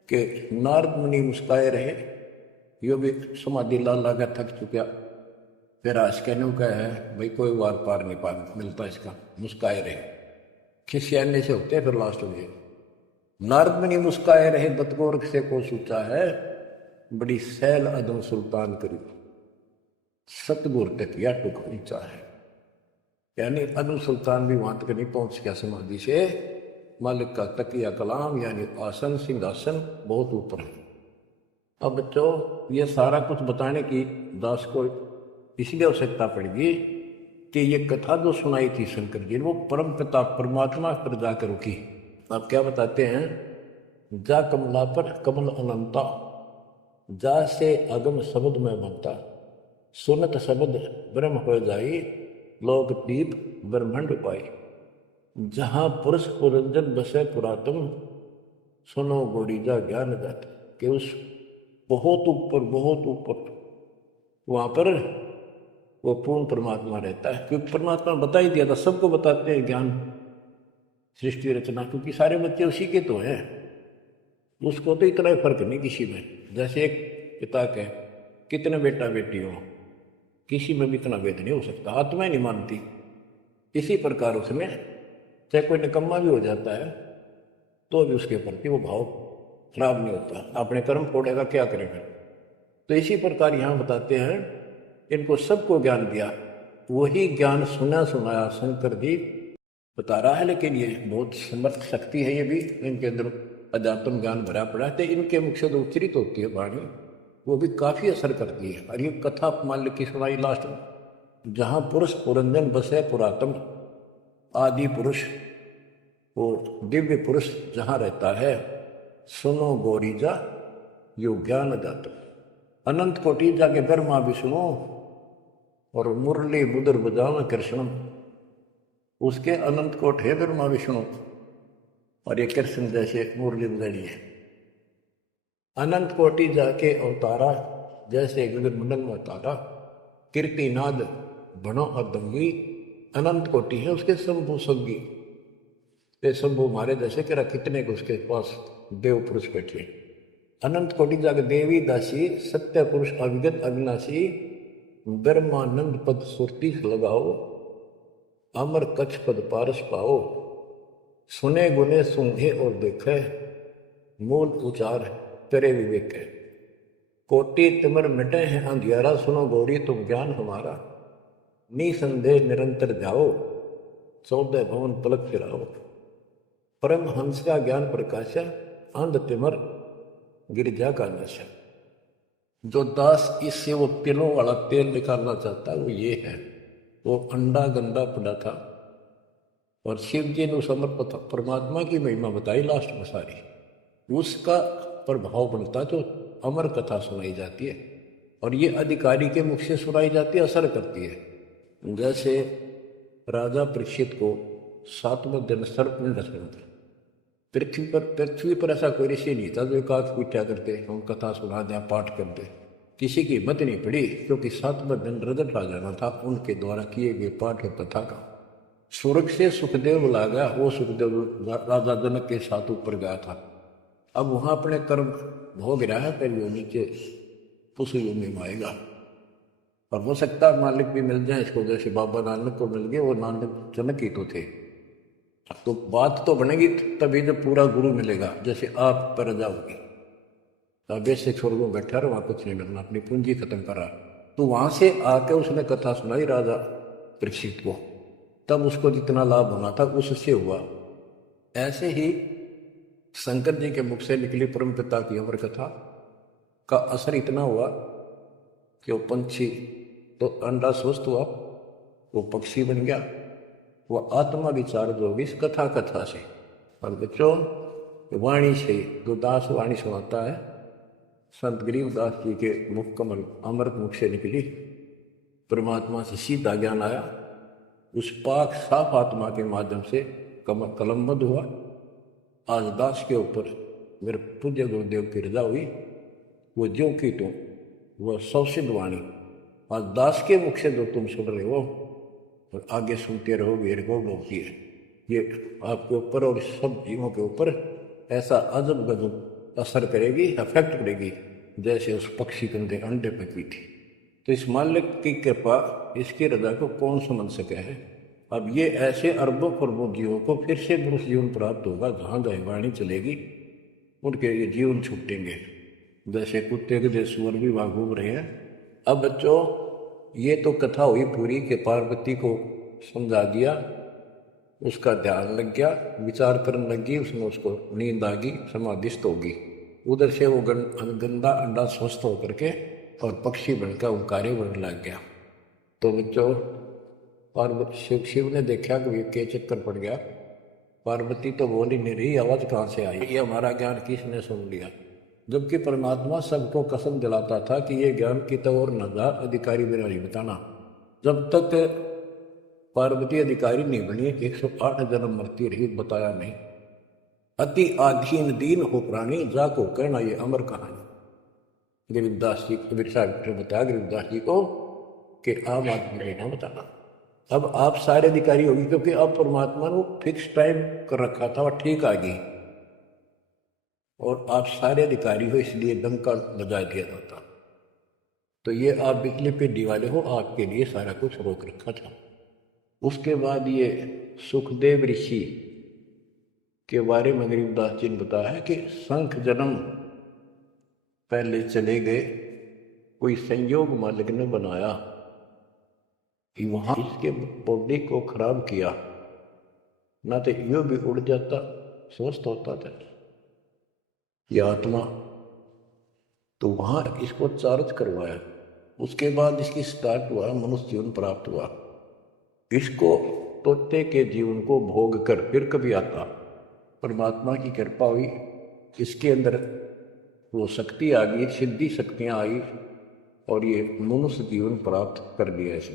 कि नारद मुनि मुस्काए रहे यो भी समाधि ला कर थक चुका फिर आज कहने का है भाई कोई वार पार नहीं पा मिलता इसका मुस्काए रहे खिसियाने से होते फिर लास्ट में नारद मुनि मुस्काए रहे दत्त गोरख से को सूचा है बड़ी सैल अदम सुल्तान करी सतगुर तक या टुक ऊंचा है। यानी अदम सुल्तान भी वहां तक नहीं पहुंच गया समाधि से मालिक का तकिया कलाम यानी आसन सिंहासन बहुत ऊपर है। अब बच्चों ये सारा कुछ बताने की दास को इसलिए आवश्यकता पड़ेगी कि ये कथा जो सुनाई थी शंकर जी ने वो परम पिता परमात्मा पर जाकर रुकी। आप क्या बताते हैं जा कमला पर कमल अनंता जा से अगम शब्द में बनता सुनत शब्द ब्रह्म हो जाई लोक दीप ब्रह्मंड पाई जहाँ पुरुष पुरंजन बसे पुरातन सुनो गोड़ी जा ज्ञान जात कि उस बहुत ऊपर वहाँ पर वो पूर्ण परमात्मा रहता है क्योंकि परमात्मा बता ही दिया था सबको बताते हैं ज्ञान सृष्टि रचना क्योंकि सारे बच्चे उसी के तो हैं उसको तो इतना फर्क नहीं किसी में। जैसे एक पिता के कितने बेटा बेटी हो किसी में भी इतना भेद नहीं हो सकता आत्मा ही नहीं मानती। इसी प्रकार उसमें चाहे कोई निकम्मा भी हो जाता है तो भी उसके प्रति वो भाव खराब नहीं होता अपने कर्म फोड़ेगा क्या करेगा। तो इसी प्रकार यहाँ बताते हैं इनको सबको ज्ञान दिया वही ज्ञान सुना सुनाया शंकर जी बता रहा है लेकिन ये बहुत समर्थ शक्ति है ये भी इनके अंदर अध्यात्म ज्ञान भरा पड़ा है तो इनके मुख से जो उच्चरित होती है वाणी वो भी काफी असर करती है। और ये कथा मान ली की सुनाई लास्ट में जहाँ पुरुष पुरंजन बसे पुरातन आदि पुरुष वो दिव्य पुरुष जहाँ रहता है सुनो गौरीजा यो ज्ञान दाता अनंत कोटि जाके ब्रह्मा विष्णु और मुरली मुदर बजाओ कृष्ण उसके अनंत कोट है ब्रह्मा विष्णु और ये कृष्ण जैसे मुरली बजानी है। अनंत कोटि जाके अवतारा जैसे गगन मंडल में अवतारा कीर्तिनाद बनो अदंगी अनंत कोटि है उसके शंभु संगी ये शंभु मारे जैसे करा कितने को उसके पास देव पुरुष बैठे अनंत कोटि जाके देवी दासी सत्य पुरुष अविगत अविनाशी ब्रह्मानंद पद सुरती लगाओ अमर कच्छ पद पारस पाओ सुने गुने सूंघे और देखे मूल उचार तेरे विवेक है। कोटि तिमर मिटे हैं अंधियारा, सुनो गौरी तुम ज्ञान हमारा। निसंदेह निरंतर जाओ, 14 भवन पलक फिराओ। परम हंस का ज्ञान प्रकाशा, अंध तिमर गिरजा का नशा। जो दास इससे वो तिलों वाला तेल निकालना चाहता है वो ये है। वो अंडा गंदा पड़ा था और शिव जी ने उस अमर परमात्मा की महिमा बताई लास्ट में सारी, उसका प्रभाव बनता तो अमर कथा सुनाई जाती है। और ये अधिकारी के मुख से सुनाई जाती है, असर करती है। जैसे राजा परीक्षित को 7वें दिन सर्प ने डसा था। पृथ्वी पर ऐसा कोई ऋषि नहीं था जो एकाध पूछा करते हम कथा सुना दें पाठ कर दे। किसी की हिम्मत नहीं पड़ी, क्योंकि 7वें दिन रजत आ जाना था उनके द्वारा किए गए पाठ और कथा का। स्वर्ग से सुखदेव बुला गया, वो सुखदेव राजा जनक के साथ ऊपर गया था। अब वहां अपने कर्म भोग रहा है, फिर वो नीचे पुष्प में आएगा। और हो सकता है मालिक भी मिल जाए इसको, जैसे बाबा नानक को मिल गए, वो नानक जनक ही तो थे। तो बात तो बनेगी तभी जब पूरा गुरु मिलेगा। जैसे आप पर जाओगी तो बेसिक स्वर्ग में बैठा रहा, वहां कुछ नहीं मिलना, अपनी पूंजी खत्म करा। तो वहां से आके उसने कथा सुनाई राजा परीक्षित को, तब उसको जितना लाभ होना था उससे हुआ। ऐसे ही शंकर जी के मुख से निकली परम पिता की अमर कथा का असर इतना हुआ कि वो पंछी तो अंडा स्वस्थ हुआ, वो पक्षी बन गया, वो आत्मा विचार जो होगी इस कथा से। और बच्चों, वाणी से जो दास वाणी सुनाता है, संत गरीबदास जी के मुख कमल अमृत मुख से निकली, परमात्मा से सीधा ज्ञान आया। उस पाक साफ आत्मा के माध्यम से कलमबद्ध हुआ। आज दास के ऊपर मेरे पूज्य गुरुदेव की रजा हुई, वो ज्यों की तुम वह सौसिद्ध वाणी आज दास के मुख से जो तुम सुन रहे हो और आगे सुनते रहोगे होती है। ये आपके ऊपर और सब जीवों के ऊपर ऐसा अजब गजब असर करेगी, अफेक्ट करेगी, जैसे उस पक्षी कंधे अंडे पे की थी। तो इस मालिक की कृपा, इसकी रजा को कौन समझ सके है। अब ये ऐसे अरबों खरबों जीवों को फिर से मनुष्य जीवन प्राप्त होगा, जहाँ जहाँ वाणी चलेगी उनके ये जीवन छूटेंगे। जैसे कुत्ते के जैसे सुअर भी वहाँ घूम रहे हैं। अब बच्चों, ये तो कथा हुई पूरी के पार्वती को समझा दिया, उसका ध्यान लग गया, विचार करने लगी, उसमें उसको नींद आ गई, समाधिस्थ होगी। उधर से वो गंदा अंडा स्वस्थ होकर के और पक्षी बनकर ओंकारे बनने लग गया। तो बच्चों, पार्वती शिव ने देखा कि ये के चक्कर पड़ गया, पार्वती तो बोल ही नहीं रही, आवाज कहाँ से आई, ये हमारा ज्ञान किसने सुन लिया। जबकि परमात्मा सबको कसम दिलाता था कि ये ज्ञान की तो और न जा, अधिकारी बिना नहीं बताना। जब तक पार्वती अधिकारी नहीं बनी 108 जन्म मरती रही, बताया नहीं। अति आधीन दीन हो प्राणी, जाको कहना ये अमर कहानी। गरीबदास जी कबीर साहब ने बताया गरीबदास जी को कि आम आदमी नहीं ना बताना। अब आप सारे अधिकारी होगी, क्योंकि अब परमात्मा ने फिक्स टाइम कर रखा था और ठीक आ गई, और आप सारे अधिकारी हो, इसलिए डंका बजा दिया जाता। तो ये आप बिजली पे दिवाले हो, आपके लिए सारा कुछ रोक रखा था। उसके बाद ये सुखदेव ऋषि के बारे में गरीबदास जी ने बताया है कि शंख जन्म पहले चले गए, कोई संयोग मालिक ने बनाया कि वहां इसके बॉडी को खराब किया, ना तो यो भी उड़ जाता, स्वस्थ होता था यह आत्मा। तो वहां इसको चार्ज करवाया, उसके बाद इसकी स्टार्ट हुआ, मनुष्य जीवन प्राप्त हुआ। इसको तोते के जीवन को भोग कर फिर कभी आता, परमात्मा की कृपा हुई, इसके अंदर वो शक्ति आ गई, सिद्धि शक्तियां आई, और ये मनुष्य जीवन प्राप्त कर लिया इसे।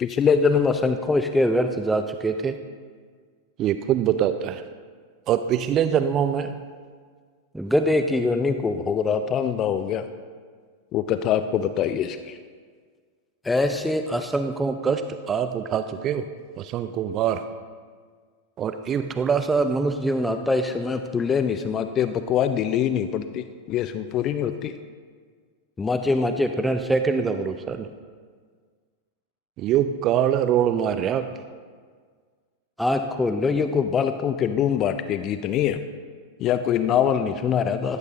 पिछले जन्म असंख्यों इसके व्यर्थ जा चुके थे, ये खुद बताता है। और पिछले जन्मों में गधे की योनि को भोग रहा था, अंधा हो गया, वो कथा आपको बताइए इसकी। ऐसे असंख्यों कष्ट आप उठा चुके हो, असंख्यों बार। और एक थोड़ा सा मनुष्य जीवन आता है, इस समय फूले नहीं समाते, बकवास दिले ही नहीं पड़ती, ये पूरी नहीं होती, माचे माचे फिर सेकंड का भरोसा नहीं। यो काल रोल मार रहा आपकी आँख खोल लो, ये कोई बालकों के डूम बाट के गीत नहीं है, या कोई नावल नहीं सुना रहा था,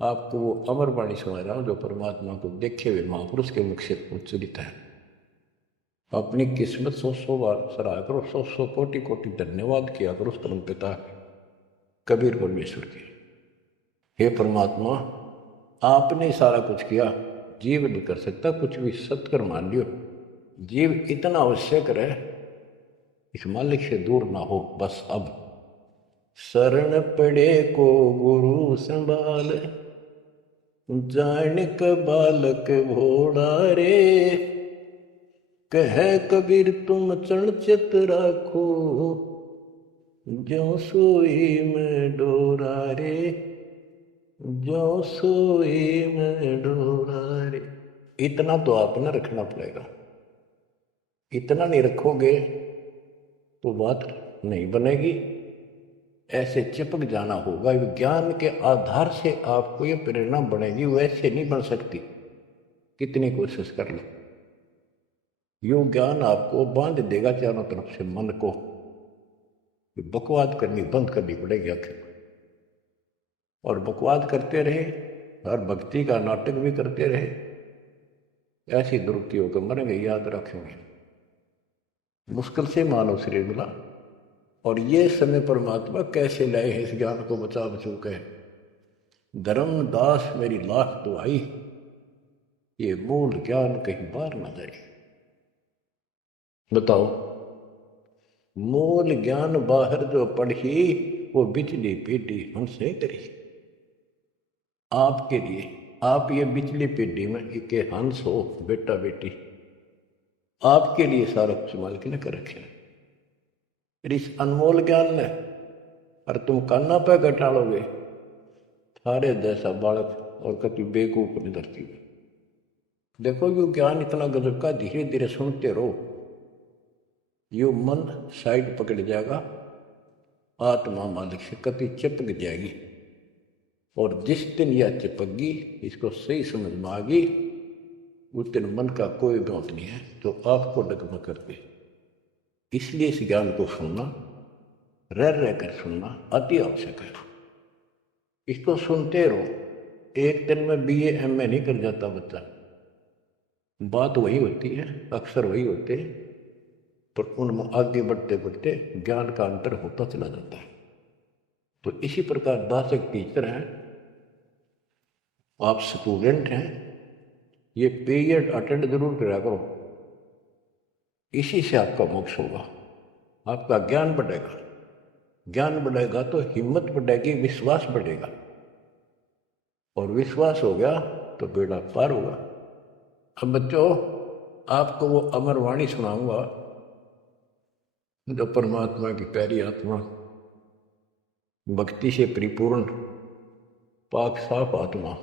आपको वो अमर वाणी सुना रहा हूँ जो परमात्मा को देखे हुए महापुरुष के मुख से उच्चरित है। अपनी किस्मत 100 बार सराहा करो, 100 कोटि कोटि धन्यवाद किया करो उस परम पिता कबीर परमेश्वर के। हे परमात्मा, आपने सारा कुछ किया, जीव नहीं कर सकता कुछ भी, सत्कर मान लियो। जीव इतना आवश्यक रहे, इस मालिक से दूर ना हो बस। अब शरण पड़े को गुरु संभाल, जानिक बालक भोड़ा रे, कह कबीर तुम चरण चित राखो, ज्यों सोई में डोरा रे, ज्यों सोई में डोरा रे। इतना तो आपने रखना पड़ेगा, इतना नहीं रखोगे तो बात नहीं बनेगी। ऐसे चिपक जाना होगा, विज्ञान के आधार से आपको ये प्रेरणा बनेगी, वैसे नहीं बन सकती कितनी कोशिश कर लो। यो ज्ञान आपको बांध देगा चारों तरफ से मन को, बकवाद करनी बंद करनी पड़ेगी आखिर। और बकवाद करते रहे और भक्ति का नाटक भी करते रहे, ऐसी दुर्गति होकर मरेंगे, याद रखेंगे। मुश्किल से मानव शरीर मिला, और ये समय परमात्मा कैसे लाए हैं इस ज्ञान को बचा बचू के। धर्मदास मेरी लाख दुआई, ये मूल ज्ञान कहीं बाहर ना जाए। बताओ, मूल ज्ञान बाहर जो पढ़ी वो बिजली पीढ़ी हमसे करी। आपके लिए आप ये बिजली पीढ़ी में एक हंस हो, बेटा बेटी, आपके लिए सारा कुछ मालिक ने कर रखे। इस अनमोल ज्ञान ने, और तुम कान्ना पे घटालोगे थारे जैसा बालक और कति बेवकूफ अपनी धरती में। देखो यू ज्ञान इतना गजब का, धीरे धीरे सुनते रहो, यू मन साइड पकड़ जाएगा, आत्मा मालिक से कति चिपक जाएगी। और जिस दिन यह चिपक गई, इसको सही समझ में आ गई, उस दिन मन का कोई गौत नहीं है तो आपको डगमग करके। इसलिए इस ज्ञान को सुनना, रह कर सुनना अति आवश्यक है। इसको सुनते रहो, एक दिन में BA MA नहीं कर जाता बच्चा, बात वही होती है, अक्सर वही होते हैं, पर उनमें आगे बढ़ते बढ़ते ज्ञान का अंतर होता चला जाता है। तो इसी प्रकार दासक टीचर हैं, आप स्टूडेंट हैं, ये पीरियड अटेंड जरूर करा करो, इसी से आपका मोक्ष होगा, आपका ज्ञान बढ़ेगा। ज्ञान बढ़ेगा तो हिम्मत बढ़ेगी, विश्वास बढ़ेगा, और विश्वास हो गया तो बेड़ा पार होगा। अब बच्चों, आपको वो अमर वाणी सुनाऊंगा जो परमात्मा की प्यारी आत्मा, भक्ति से परिपूर्ण पाक साफ आत्मा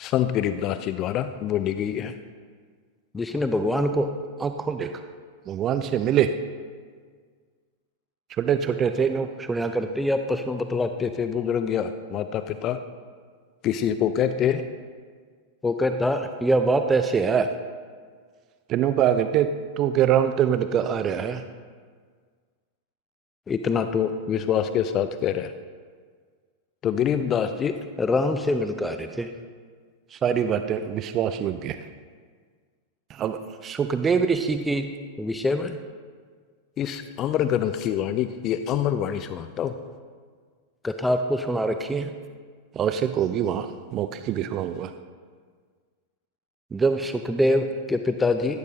संत गरीबदास जी द्वारा बोली गई है। जिसने भगवान को आंखों देखा, भगवान से मिले, छोटे छोटे थे लोग सुना करते या आपस में बतलाते थे, बुजुर्ग या माता पिता किसी को कहते, वो कहता यह बात ऐसे है, तेनों कहा कहते तू के राम तो मिलकर आ रहा है, इतना तो विश्वास के साथ कह रहा है। तो गरीबदास जी राम से मिलकर आ रहे थे, सारी बातें विश्वास योग्य है। अब सुखदेव ऋषि के विषय में इस अमर ग्रंथ की वाणी, ये अमर वाणी सुनाता हूँ। कथा आपको सुना रखी है, आवश्यक होगी वहाँ मौखिक भी सुनाऊंगा। जब सुखदेव के पिताजी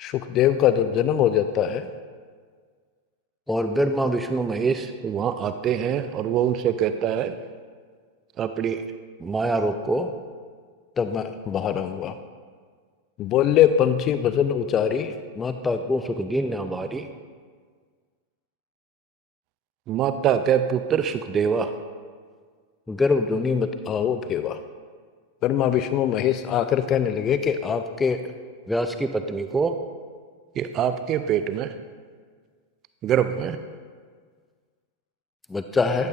सुखदेव का जब जन्म हो जाता है और ब्रह्मा विष्णु महेश वहाँ आते हैं, और वो उनसे कहता है अपनी माया रोको तब मैं बाहर आऊँगा। बोले पंछी भजन उचारी, माता को सुख दीन न बारी, माता के पुत्र सुखदेवा, गर्भ जूनी मत आओ भेवा। ब्रह्मा विष्णु महेश आकर कहने लगे कि आपके व्यास की पत्नी को कि आपके पेट में, गर्भ में बच्चा है।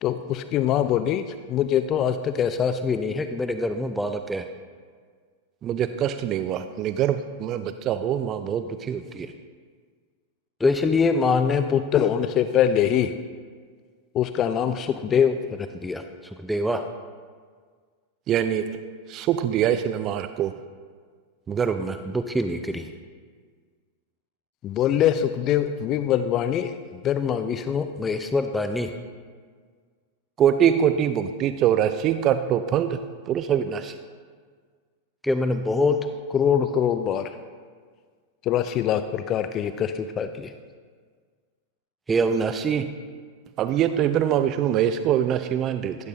तो उसकी माँ बोली मुझे तो आज तक एहसास भी नहीं है कि मेरे गर्भ में बालक है, मुझे कष्ट नहीं हुआ, गर्भ में बच्चा हो माँ बहुत दुखी होती है। तो इसलिए माँ ने पुत्र होने से पहले ही उसका नाम सुखदेव रख दिया, सुखदेवा, यानी सुख दिया इसने मार को, गर्भ में दुखी नहीं करी। बोले सुखदेव विबलवाणी, ब्रह्मा विष्णु महेश्वर दानी, कोटि कोटि भुक्ति 84, काटो फंद पुरुष अविनाशी। कि मैंने बहुत करोड़ करोड़ बार 84 लाख प्रकार के ये कष्ट उठा दिए। हे अविनाशी, अब ये तो ब्रह्मा विष्णु महेश को अविनाशी मान रहे थे,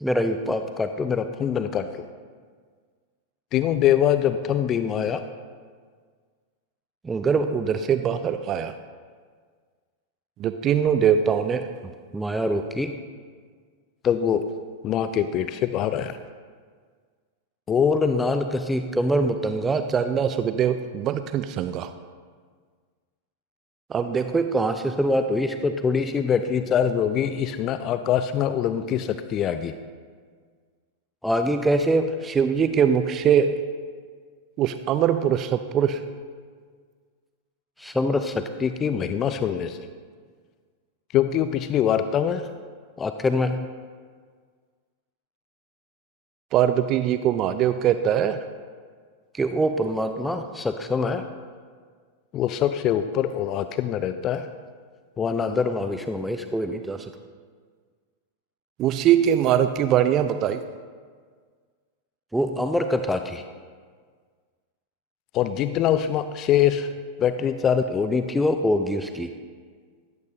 मेरा ये पाप काटो, मेरा फंदन काटो। तीनों देवा जब थम भी माया, गर्भ उधर से बाहर आया। जब तीनों देवताओं ने माया रोकी तब वो माँ के पेट से बाहर आया। ओल नाल कसी कमर मुतंगा, चाला सुखदेव बनखंड संगा। अब देखो कहाँ से शुरुआत हुई, इसको थोड़ी सी बैटरी चार्ज होगी, इसमें आकाश में उड़न की शक्ति आ गई। आगे कैसे? शिव जी के मुख से उस अमर पुरुष सत्पुरुष समृद्ध शक्ति की महिमा सुनने से, क्योंकि वो पिछली वार्ता में आखिर में पार्वती जी को महादेव कहता है कि वो परमात्मा सक्षम है, वो सबसे ऊपर और आखिर में रहता है, वह ना ब्रह्मा विष्णु महेश कोई नहीं जा सकता। उसी के मार्ग की वाणियां बताई, वो अमर कथा थी। और जितना उसमें शेष बैटरी चार्ज होनी थी वो होगी उसकी,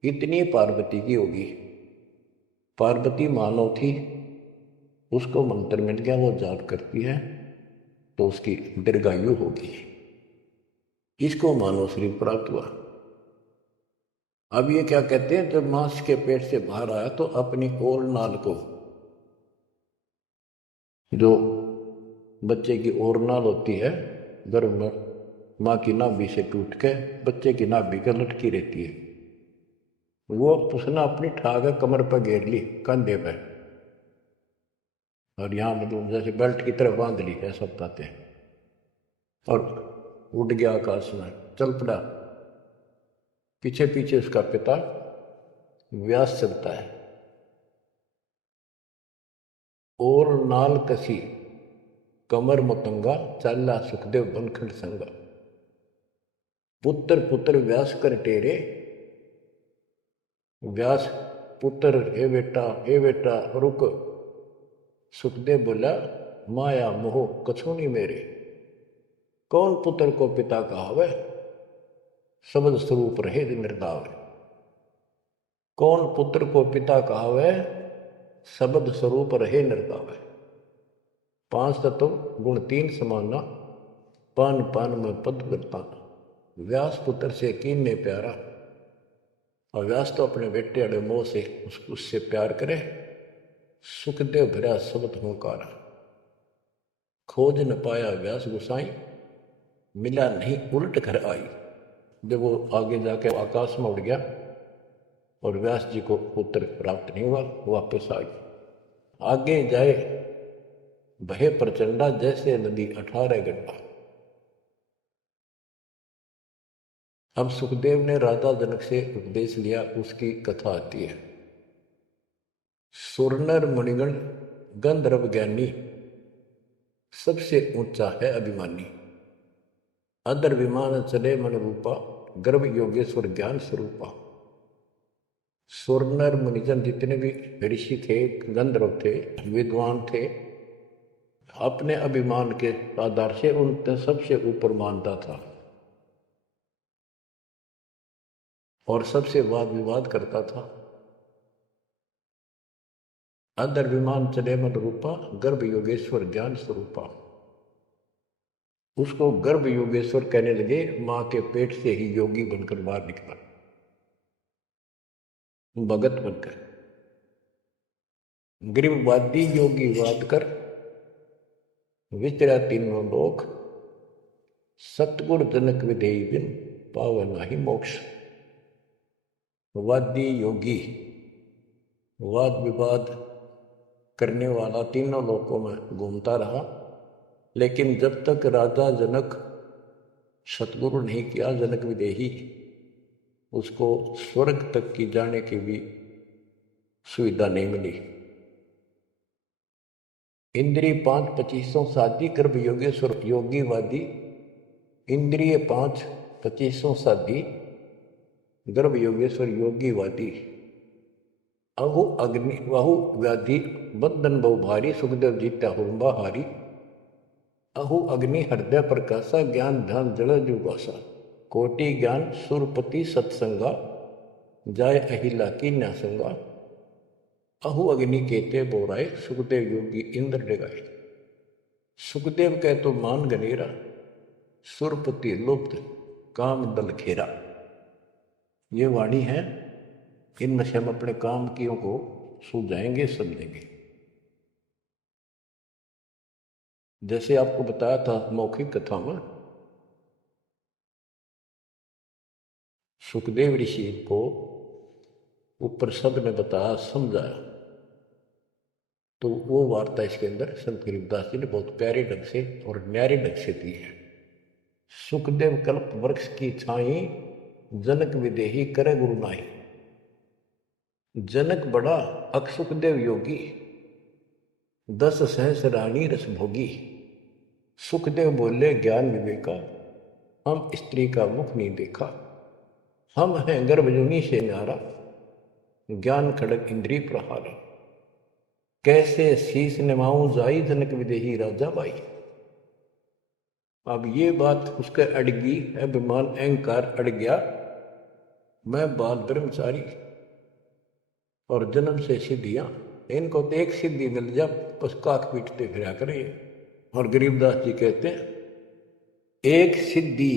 इतनी पार्वती की होगी। पार्वती मानव थी, उसको मंत्र मिल गया, वो जाप करती है तो उसकी दीर्घायु होगी। इसको मानव शरीर प्राप्त हुआ। अब ये क्या कहते हैं, जब मांस के पेट से बाहर आया तो अपनी ओर नाल को, जो बच्चे की ओर नाल होती है गर्भ में, माँ की नाभि से टूट के बच्चे की नाभि के लटकी रहती है, वो उसने अपनी ठाक कमर पर घेर ली, कंधे पे, और यहाँ मतलब जैसे बेल्ट की तरह बांध ली है सब बताते हैं, और उड़ गया आकाश में, चल पड़ा। पीछे पीछे उसका पिता व्यास चलता है। और नाल कसी कमर मुतंगा, चाला सुखदेव बनखंड संगा। पुत्र पुत्र व्यास कर टेरे, व्यास पुत्र, हे बेटा रुक। सुखदेव बोला, माया मोह कछु नहीं मेरे। कौन पुत्र को पिता कहावे, शब्द स्वरूप रहे निर्दाव। कौन पुत्र को पिता कहावे, शब्द स्वरूप रहे निर्दाव। 5 तत्व गुण 3 समाना, पान पान में पद बरताना। व्यास पुत्र से कीन ने प्यारा, और व्यास तो अपने बेटे अड़े मोह से उससे प्यार करे। सुखदेव भरा शब्द होकारा, खोज न पाया व्यास गुसाई, मिला नहीं उलट घर आई। जब वो आगे जाके आकाश में उड़ गया और व्यास जी को पुत्र प्राप्त नहीं हुआ, वापस आ गया। आगे जाए भय प्रचंडा, जैसे नदी 18 गड्ढा। अब सुखदेव ने राजा जनक से उपदेश लिया, उसकी कथा आती है। सुरनर मुनिगण गंधर्व ज्ञानी, सबसे ऊंचा है अभिमानी। अदर विमान चले मन रूपा, गर्भ योगेश्वर ज्ञान स्वरूपा। सुरनर मुनिजन जितने भी ऋषि थे, गंधर्व थे, विद्वान थे, अपने अभिमान के आधार से उन सबसे ऊपर मानता था और सबसे वाद विवाद करता था। अदर विमान चले मन रूपा, गर्भ योगेश्वर ज्ञान स्वरूपा। उसको गर्भ योगेश्वर कहने लगे, मां के पेट से ही योगी बनकर बाहर निकला, भगत बनकर। ग्रीववादी योगी वाद कर, विचरा तीनों लोक। सतगुर जनक विधेयी बिन, पावन नाही मोक्ष। वादी योगी, वाद विवाद करने वाला तीनों लोकों में घूमता रहा, लेकिन जब तक राजा जनक सतगुरु नहीं किया, जनक विदेही, उसको स्वर्ग तक की जाने की भी सुविधा नहीं मिली। इंद्रिय 5 2500 शादी गर्भ योगेश्वर योगीवादी। इंद्रिय 5 2500 शादी गर्भ योगेश्वर योगीवादी। अहु अग्नि वहु व्याधि बंधन बहु भारी सुखदेव जीत्या हुंबा हारी। अहु अग्नि हृदय प्रकाशा ज्ञान ध्यान जल जुगासा। कोटि ज्ञान सुरपति सत्संगा जाय अहिला की न्यासंगा। अहु अग्नि केते बोराए सुखदेव योगी इंद्र डगाए। सुखदेव कह तो मान गनेरा सुरपति लुप्त काम दल खेरा। ये वाणी है, इनमें से हम अपने काम कियों को सुलझाएंगे समझेंगे। जैसे आपको बताया था मौखिक कथा में, सुखदेव ऋषि को ऊपर शब्द में बताया समझाया, तो वो वार्ता इसके अंदर संत गरीबदास जी ने बहुत प्यारे ढंग से और न्यारे ढंग से दी है। सुखदेव कल्प वृक्ष की छाई जनक विदेही करे गुरु नाई। जनक बड़ा अकसुखदेव योगी 10 सहस्र रानी रस भोगी। सुखदेव बोले ज्ञान विवेका हम स्त्री का मुख नहीं देखा। हम हैं गर्भजूनी से न्यारा ज्ञान खड़ग इंद्रिय प्रहार। कैसे शीस निमाऊं जाई जनक विदेही राजा बाई। अब ये बात उसके अड़गी, अभिमान अहंकार अड़ गया। मैं बाल ब्रह्मचारी और जन्म से सिद्धियां, इनको तो एक सिद्धि मिल जा बस काक पीटते फिरा करें। और गरीबदास जी कहते हैं एक सिद्धि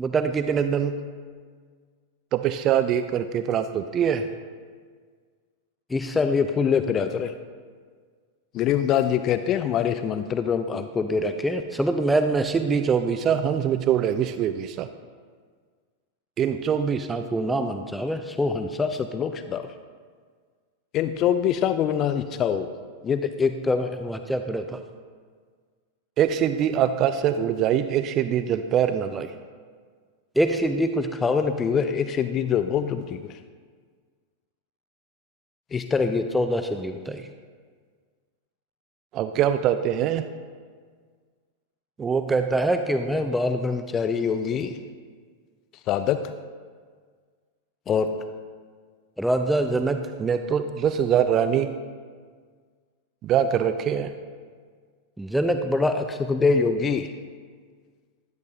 बता कितने दिन तपस्या दे करके प्राप्त होती है, इस समय फूले फिरा करें। गरीबदास जी कहते हैं हमारे इस मंत्र जो हम आपको दे रखे हैं, शब्द मैद में सिद्धि 24 हंस में छोड़े विश्व विषा। इन 24 को ना मन चावे 100 हंसा सतलोक सदावे। इन 24 को बिना इच्छा हो, ये तो एक का वाचा फिर था। एक सिद्धि आकाश से उड़ जाई, एक सिद्धि जल पैर न लाई। एक सिद्धि कुछ खावन पीवे, एक सिद्धि जो बहुत जीवे। इस तरह की 14 सिद्धि बताई। अब क्या बताते हैं, वो कहता है कि मैं बाल ब्रह्मचारी योगी साधक, और राजा जनक ने तो 10,000 रानी ब्याह कर रखे हैं। जनक बड़ा सुखदेव योगी,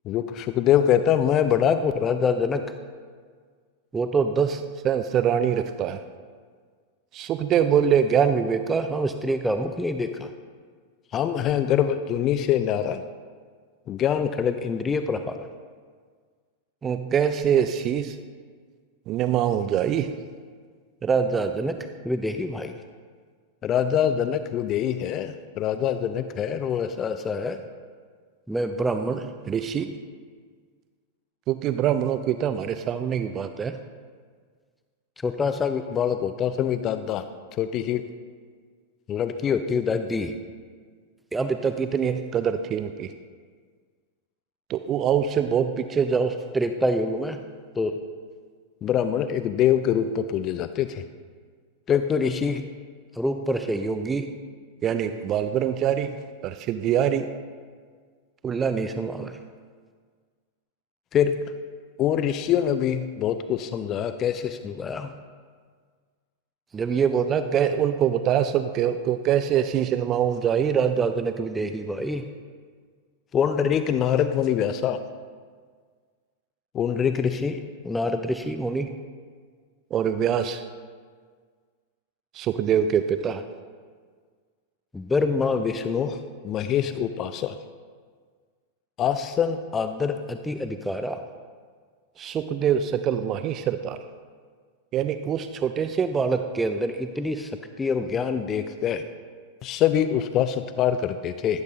जो सुखदेव कहता है मैं बड़ा को राजा जनक वो तो 10 सहस्र रानी रखता है। सुखदेव बोले ज्ञान विवेका हम स्त्री का मुख नहीं देखा। हम हैं गर्भ जूनी से नारा ज्ञान खड़ग इंद्रिय प्रहार। कैसे शीस निमाऊं जाई राजा जनक विदेही भाई। राजा जनक विदेही है, राजा जनक है, वो ऐसा ऐसा है। मैं ब्राह्मण ऋषि, क्योंकि ब्राह्मणों की तो हमारे सामने की बात है। छोटा सा बालक होता समय दादा, छोटी सी लड़की होती है दादी, अब तक इतनी कदर थी इनकी। तो वो उससे बहुत पीछे जाओ त्रेता युग में, तो ब्राह्मण एक देव के रूप में पूजे जाते थे। तो एक तो ऋषि रूप पर से योगी यानी बाल ब्रह्मचारी और सिद्धियारी फुल्ला नहीं समावे। फिर और ऋषियों ने भी बहुत कुछ समझाया, कैसे समझाया। जब ये बोला उनको बताया सब को कैसे शीश नमाऊं जाई राजा जनक विदेही भाई। पौंडरिक नारद मुनि व्यासा, पौंडरिक ऋषि नारद ऋषि मुनि और व्यास सुखदेव के पिता, ब्रह्मा विष्णु महेश उपासा, आसन आदर अति अधिकारा, सुखदेव सकल माही सरदार। यानी उस छोटे से बालक के अंदर इतनी शक्ति और ज्ञान देखकर सभी उसका सत्कार करते थे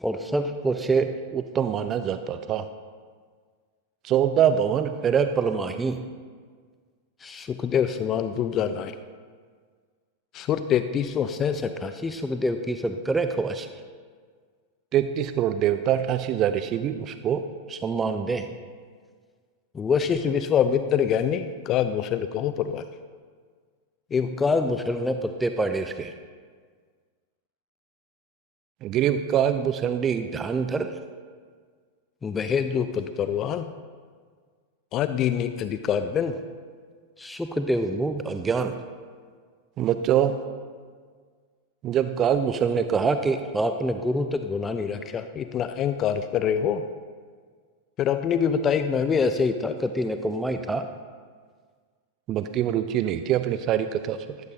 और सबको से उत्तम माना जाता था। 14 भवन फिर पलमाही सुखदेव समान दूजा नाई। सुर 33,67,88 सुखदेव की सब करे खवासी। 33 करोड़ देवता 88,000 ऋषि भी उसको सम्मान दें। वशिष्ठ विश्वामित्र ज्ञानी काग भूषण कहो परवानी। इब कागभूषण ने पत्ते पाड़े उसके। ग्रीब कागभूषणी ध्यान धर, बहे जो पद परवान, आदि अधिकार बिन, सुखदेव मूड अज्ञान। बच्चों, जब कागभूषण ने कहा कि आपने गुरु तक गुना नहीं रखा, इतना अहंकार कर रहे हो, फिर अपनी भी बताई कि मैं भी ऐसे ही था, कति निकम्मा ही था, भक्ति में रुचि नहीं थी, अपनी सारी कथा सुनी।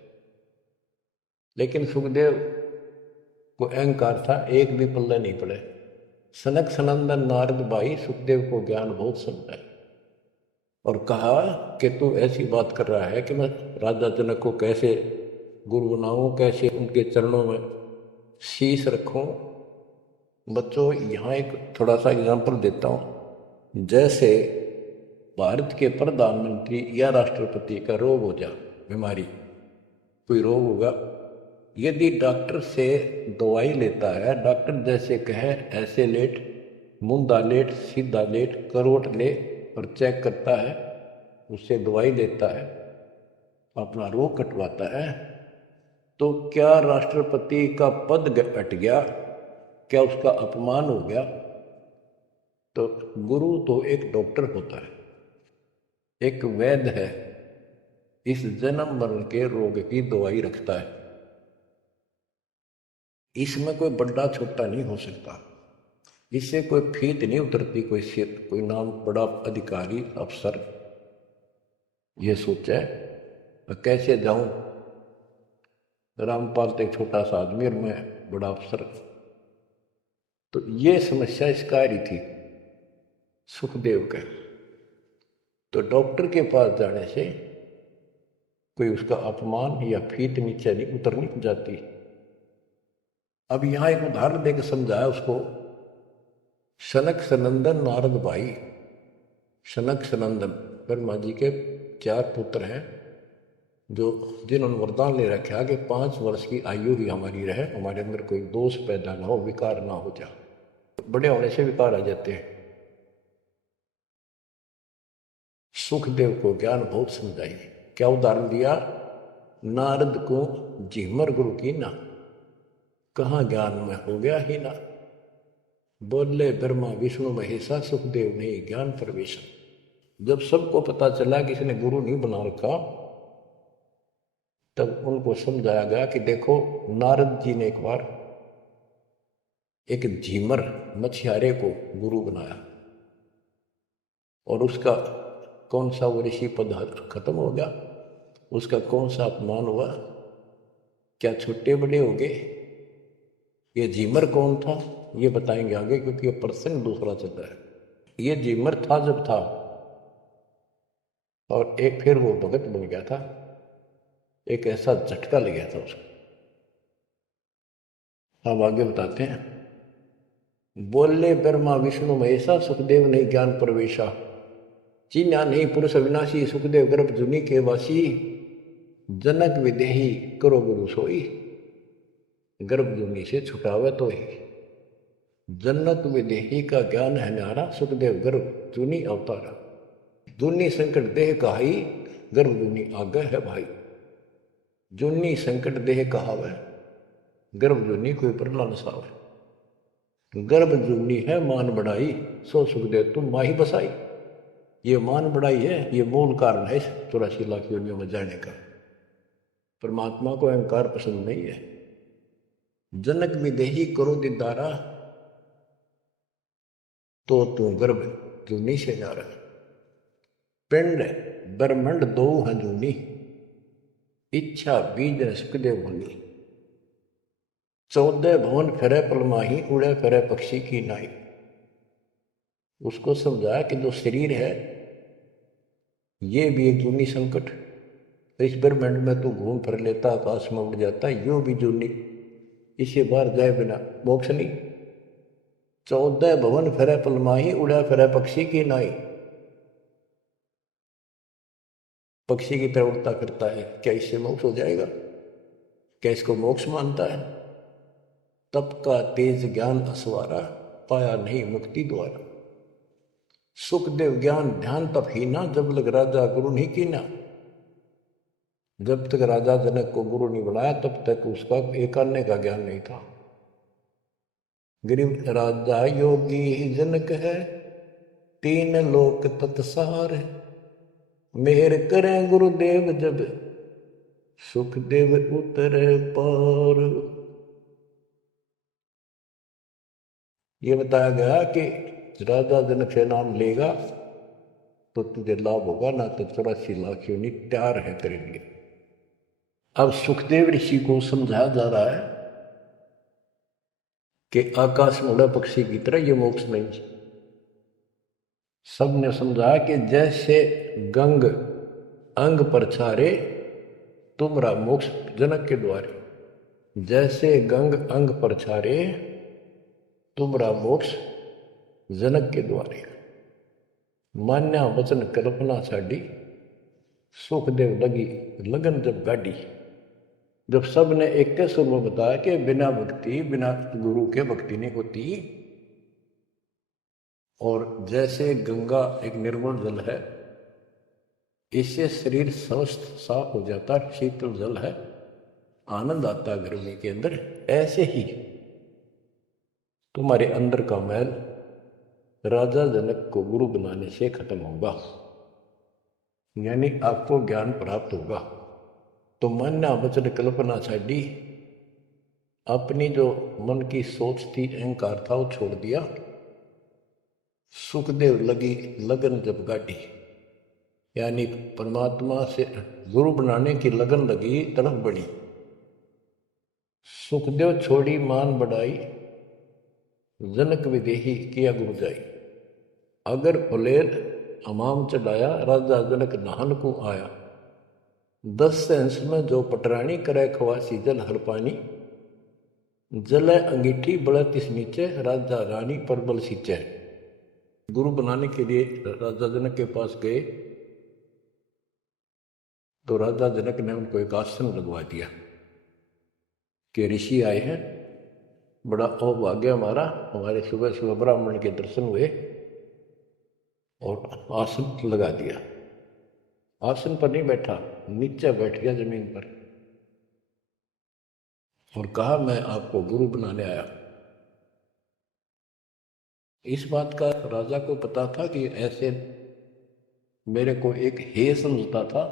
लेकिन सुखदेव को अहंकार था, एक भी पल्ले नहीं पड़े। सनक सनंदन नारद भाई सुखदेव को ज्ञान बहुत समझाए और कहा कि तू ऐसी बात कर रहा है कि मैं राजा जनक को कैसे गुरु बनाऊं, कैसे उनके चरणों में शीश रखूं। बच्चों, यहाँ एक थोड़ा सा एग्जाम्पल देता हूँ। जैसे भारत के प्रधानमंत्री या राष्ट्रपति का रोग हो जाए, बीमारी, कोई रोग होगा, यदि डॉक्टर से दवाई लेता है, डॉक्टर जैसे कहे ऐसे लेट, मुंदा लेट, सीधा लेट, करवट ले और चेक करता है, उससे दवाई लेता है, अपना रोग कटवाता है, तो क्या राष्ट्रपति का पद हट गया? क्या उसका अपमान हो गया? तो गुरु तो एक डॉक्टर होता है, एक वैद्य है, इस जन्म मरण के रोग की दवाई रखता है। इसमें कोई बड़ा छोटा नहीं हो सकता, इससे कोई फीत नहीं उतरती, कोई नाम बड़ा अधिकारी अफसर ये सोचे कैसे जाऊं, रामपाल तो एक छोटा सा आदमी और मैं बड़ा अफसर। तो ये समस्या इसका आ रही थी सुखदेव के। तो डॉक्टर के पास जाने से कोई उसका अपमान या फीत नीचे नहीं उतरनी जाती। अब यहां एक उदाहरण देकर समझाया उसको। सनक सनंदन नारद भाई, सनक सनंदन ब्रह्मा जी के 4 पुत्र हैं, जो जिन्होंने वरदान ले रखा कि 5 वर्ष की आयु ही हमारी रहे, हमारे अंदर कोई दोष पैदा ना हो, विकार ना हो जाए। बड़े होने से विकार आ जाते हैं। सुखदेव को ज्ञान बहुत समझाई। क्या उदाहरण दिया? नारद को झिमर गुरु की ना, कहाँ ज्ञान में हो गया ही ना। बोले ब्रह्मा विष्णु महेशा, सुखदेव ने ज्ञान प्रवेश। जब सबको पता चला कि इसने गुरु नहीं बना रखा, तब उनको समझाया गया कि देखो, नारद जी ने एक बार एक झीमर मछियारे को गुरु बनाया और उसका कौन सा वो ऋषि पद खत्म हो गया, उसका कौन सा अपमान हुआ, क्या छोटे बड़े हो गए। ये झीमर कौन था ये बताएंगे आगे, क्योंकि ये प्रसंग दूसरा चल रहा है। ये झीमर था जब था, और एक फिर वो भगत बन गया था, एक ऐसा झटका लग गया था उसको। अब आगे बताते हैं। बोले ब्रह्मा विष्णु महेशा, सुखदेव ने ज्ञान प्रवेशा, चिन्या नहीं पुरुष अविनाशी, सुखदेव गर्भ जुनि के वासी, जनक विदेही करो गुरु सोई, गर्भ जुनि से छुटावे तो ही। जनक विदेही का ज्ञान है न्यारा, सुखदेव गर्भ जुनि अवतारा, जुनि संकट देह कहाई, गर्भ जुनि आगे है भाई। जुनि संकट देह कहावे, गर्भ जुनि कोई परला न सावे। गर्भ जुनि है मान बढ़ाई, सो सुखदेव तुम माही बसाई। ये मान बढ़ाई है, ये मूल कारण है इस 84 लाख योनियों में जाने का। परमात्मा को अहंकार पसंद नहीं है। जनक विदेही करो दीदारा, तो तू गर्भ जुनि से जा रहा। पिंड ब्रह्मंड दो है जूनी, इच्छा बीज सुखदेव भूली। 14 भवन फिरे पलमाही, उड़े फिरे पक्षी की नाई। उसको समझाया कि जो शरीर है ये भी एक जूनी संकट, इस ब्रह्मांड में तू घूम फिर लेता, आकाश में उड़ जाता, यो भी जूनी, इसे बाहर जाए बिना मोक्ष नहीं। 14 भवन फिरे पलमाही, उड़ा फिरे पक्षी की नाई। पक्षी की तरह उड़ता फिरता है, क्या इससे मोक्ष हो जाएगा? क्या इसको मोक्ष मानता है? तप का तेज ज्ञान असवारा, पाया नहीं मुक्ति द्वारा। सुखदेव ज्ञान ध्यान तप ही ना, जब लग राजा गुरु नहीं कीना। जब तक राजा जनक को गुरु नहीं बनाया तब तक उसका एक अन्य का ज्ञान नहीं था। गरीब राजा योगी जनक है, तीन लोक तत्सार है, मेहर करें गुरुदेव जब सुखदेव उतरे पार। ये बताया गया कि राजा जनक से नाम लेगा तो तुझे लाभ होगा, ना तो 84 लाख योनि तैयार है तेरे लिए। अब सुखदेव ऋषि को समझाया जा रहा है कि आकाश में उड़ा पक्षी की तरह ये मोक्ष नहीं। सबने समझा कि जैसे गंग अंग पर छारे तुमरा मोक्ष जनक के द्वारे, जैसे गंग अंग पर छारे तुमरा मोक्ष जनक के द्वारे। मान्या वचन कल्पना छाड़ी, सुखदेव लगी लगन जब गाड़ी। जब सब ने एक के सुर में बताया कि बिना भक्ति, बिना गुरु के भक्ति नहीं होती, और जैसे गंगा एक निर्मल जल है, इससे शरीर स्वस्थ साफ हो जाता, शीतल जल है, आनंद आता है गर्मी के अंदर, ऐसे ही तुम्हारे अंदर का मैल राजा जनक को गुरु बनाने से खत्म होगा, यानी आपको ज्ञान प्राप्त होगा। तो मान्या वचन कल्पना छाड़ी, अपनी जो मन की सोच थी, अहंकार था, वो छोड़ दिया। सुखदेव लगी लगन जब गाड़ी, यानी परमात्मा से गुरु बनाने की लगन लगी, तड़प बढ़ी। सुखदेव छोड़ी मान बढ़ाई, जनक विदेही किया गुरु जाई। अगर फुलेल अमाम चढ़ाया, राजा जनक नहान को आया। 10 सेंस में जो पटरानी करे खवासी जल हर पानी, जल अंगीठी बड़ा तिस नीचे, राजा रानी पर बल सींचे। गुरु बनाने के लिए राजा जनक के पास गए तो राजा जनक ने उनको एक आसन लगवा दिया कि ऋषि आए हैं, बड़ा अभाग्य हमारा, हमारे सुबह सुबह ब्राह्मण के दर्शन हुए, और आसन लगा दिया। आसन पर नहीं बैठा, नीचे बैठ गया जमीन पर, और कहा मैं आपको गुरु बनाने आया। इस बात का राजा को पता था कि ऐसे मेरे को एक हे समझता था,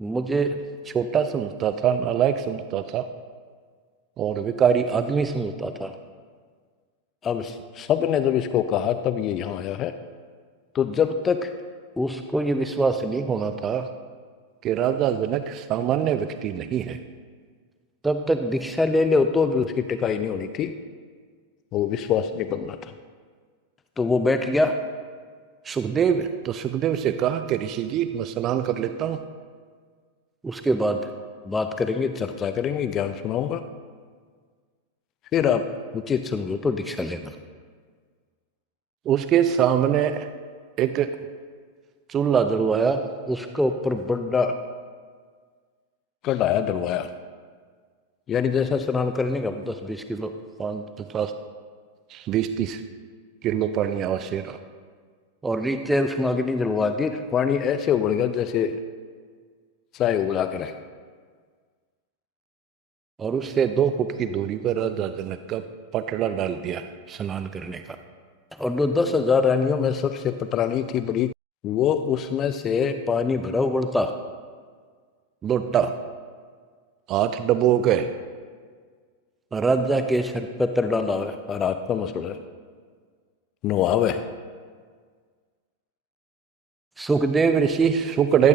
मुझे छोटा समझता था, नालायक समझता था, और विकारी आदमी समझता था। अब सब ने जब इसको कहा तब ये यहाँ आया है। तो जब तक उसको ये विश्वास नहीं होना था कि राजा जनक सामान्य व्यक्ति नहीं है, तब तक दीक्षा ले लो तो भी उसकी टिकाई नहीं होनी थी, वो विश्वास नहीं बनना था। तो वो बैठ गया सुखदेव। तो सुखदेव से कहा कि ऋषि जी मैं स्नान कर लेता हूँ, उसके बाद बात करेंगे, चर्चा करेंगे, ज्ञान सुनाऊंगा, फिर आप उचित समझो तो दीक्षा लेना। उसके सामने एक चूल्हा जलवाया, उसके ऊपर बड़ा कढ़ाया डलवाया, यानी जैसा स्नान करने का 10-20 किलो, 50, 20-30 किलो पानी आवश्यक रहा, और नीचे उसमें अग्नि जलवा दी। पानी ऐसे उबल गया जैसे चाय उबला कर है, और उससे 2 फुट की दूरी पर राजा जनक का पटड़ा डाल दिया स्नान करने का। और जो 10,000 रानियों में सबसे पटरानी थी बड़ी, वो उसमें से पानी भरा उबलता लोटा हाथ डबो गए, राजा के सर पत्र डाला और हाथ का मसड़ा नुआवे। सुखदेव ऋषि सुकड़े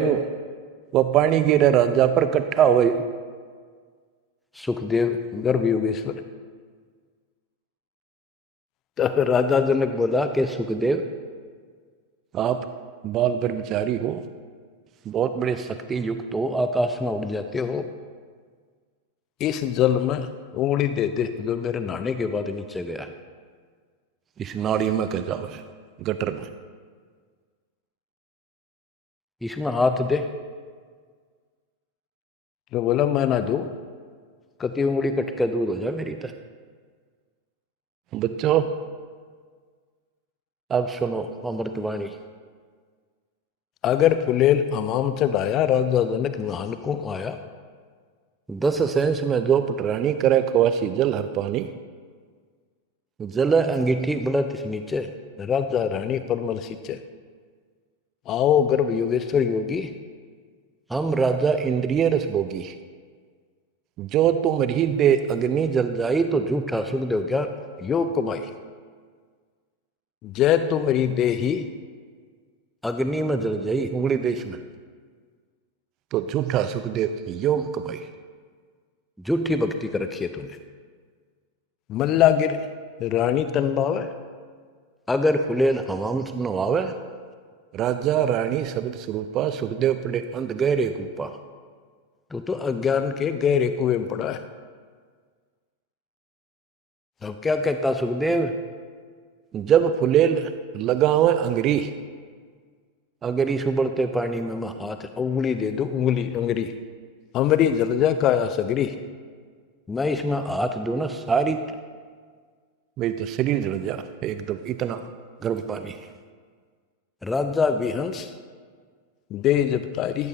वह पानी गिरे राजा पर कट्ठा हुए। सुखदेव गर्भ योगेश्वर। तब राजा जनक बोला कि सुखदेव आप बाल ब्रह्मचारी हो, बहुत बड़े शक्ति युक्त हो, आकाश में उड़ जाते हो, इस जल में उंगली दे दे जो मेरे नहाने के बाद नीचे गया, इस नाड़ी में कह जाओ, गटर में, इसमें हाथ दे। जो बोला मैं ना दू, कति उंगली कट के दूर हो जाए मेरी तक। बच्चों अब सुनो अमृतवाणी। अगर फुलेल हमाम चढ़ाया, राजा जनक नहान को आया। 10 सेंस में जो पटरानी, करे खवासी जल हर पानी। जल अंगीठी बढ़त नीचे, राजा रानी परमल सींचे। आओ गर्भ योगेश्वर योगी, हम राजा इंद्रिय रस भोगी। जो तुम्हारी दे अग्नि जल जाई, तो झूठा सुख देव क्या योग कमाई। जय तुम्हारी दे ही अग्नि में जल जाई, उंगली देश में, तो झूठा सुख देव योग कमाई। झूठी भक्ति कर रखी है तूने। मल्लागिर रानी तन बावे, अगर फुलेल हवाम नवावे। राजा रानी शब्द स्वरूपा, सुखदेव पड़े अंध गहरे कूपा। तो अज्ञान के गहरे कुएं में पड़ा है। अब क्या कहता सुखदेव, जब फुलेल लगावे अंगरी। अगरी सुबड़ते पानी में मैं हाथ उंगली दे दू, उंगली अंगरी हमरी जल जा काया सगरी। मैं इसमें हाथ दू ना, सारी मेरी तो शरीर जल जा एकदम, इतना गर्म पानी। राजा विहंस दे जब तारी,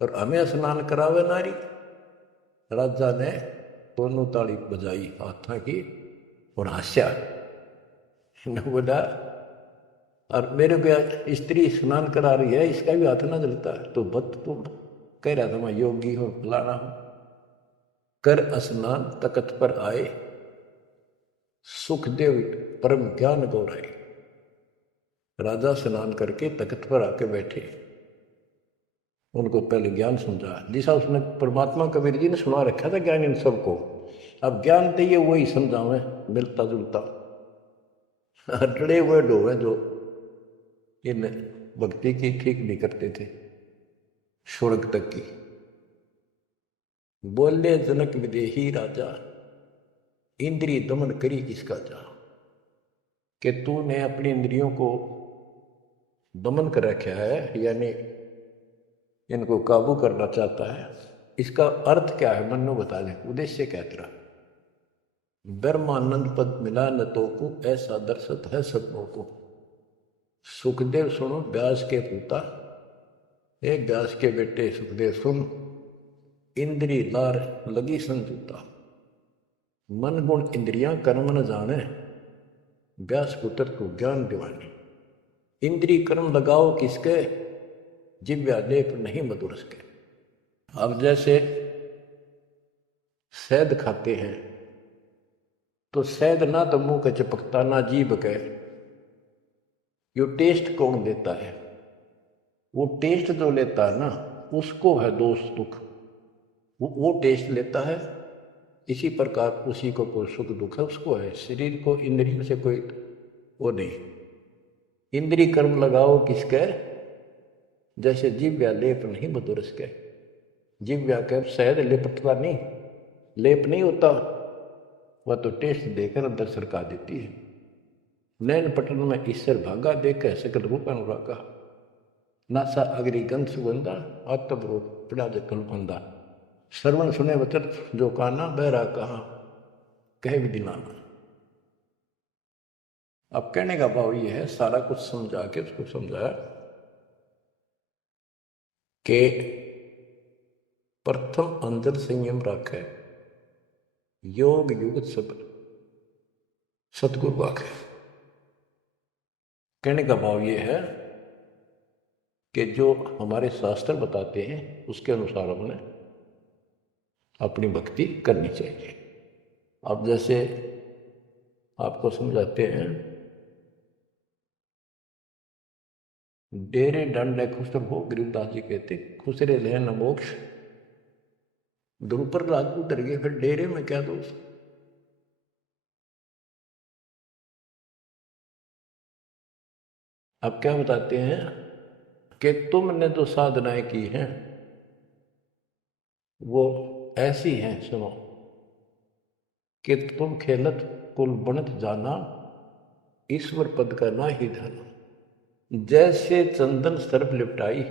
और हमें स्नान करावे नारी। राजा ने दोनों ताली बजाई हाथा की और हंसा, बोला और मेरे को स्त्री स्नान करा रही है, इसका भी हाथ ना जलता। तो बत तुम कह रहा था मैं योगी हूं, फलाना हूं। कर स्नान तकत पर आए, सुखदेव परम ज्ञान गौराए। राजा स्नान करके तख्त पर आके बैठे, उनको पहले ज्ञान समझा, जिसा उसने परमात्मा कबीर जी ने सुना रखा था ज्ञान इन सबको। अब ज्ञान दिए वही समझावे, मिलता जुलता। डरे हुए डोवे जो इन भक्ति की ठीक नहीं करते थे, स्वर्ग तक की। बोले जनक विदेही राजा, इंद्रिय दमन करी किसका जा। कि तूने अपनी इंद्रियों को दमन कर रखा है, यानी इनको काबू करना चाहता है। इसका अर्थ क्या है, मन में बता दे, उद्देश्य क्या तेरा। ब्रह्मानंद पद मिला न तो को, ऐसा दर्शत है सतनों को। सुखदेव सुनो व्यास के पूता, एक व्यास के बेटे सुखदेव सुन। इंद्री लार लगी संजूता, मन गुण इंद्रियां कर्म न जाने। व्यास पुत्र को ज्ञान दिवाने। इंद्री कर्म लगाओ किसके, जिव्या लेप नहीं मधुर के। अब जैसे शहद खाते हैं, तो शहद ना तो मुंह के चिपकता, ना जीभ के। यो टेस्ट कौन देता है, वो टेस्ट जो लेता है ना, उसको है दोष दुख, वो टेस्ट लेता है। इसी प्रकार उसी को कोई सुख दुख है, उसको है। शरीर को इंद्रियों से कोई वो नहीं। इंद्री कर्म लगाओ किसके, जैसे जिव्या लेप नहीं मधुरस के। जिव्या के शहद लिपटता नहीं, लेप नहीं होता, वह तो टेस्ट देकर अंदर सरका देती है। नैन पटन में ईश्वर भागा, देखे सकल रूप अनुरागा। नासा अग्रि गंध सुगंधा, आत्म रूप पड़ा जकल बंदा। श्रवण सुने वचन जो काना, बहरा कहा कहे भी दिनाना। अब कहने का भाव ये है, सारा कुछ समझा के उसको समझाया कि प्रथम अंदर संयम रखे, योग युगत सब सतगुरु वाखे। कहने का भाव ये है कि जो हमारे शास्त्र बताते हैं उसके अनुसार हमने अपनी भक्ति करनी चाहिए। अब जैसे आपको समझाते हैं, डेरे डंडे खुसर हो, गरीबदास जी कहते खुसरे ले न मोक्ष। द्रुपर राज उतर गए, फिर डेरे में क्या दोष। अब क्या बताते हैं कि तुमने जो साधनाएं की हैं वो ऐसी हैं, सुनो, कि तुम खेलत कुल बनत जाना, ईश्वर पद का ना ही ध्याना। जैसे चंदन सर्प लिपटाई,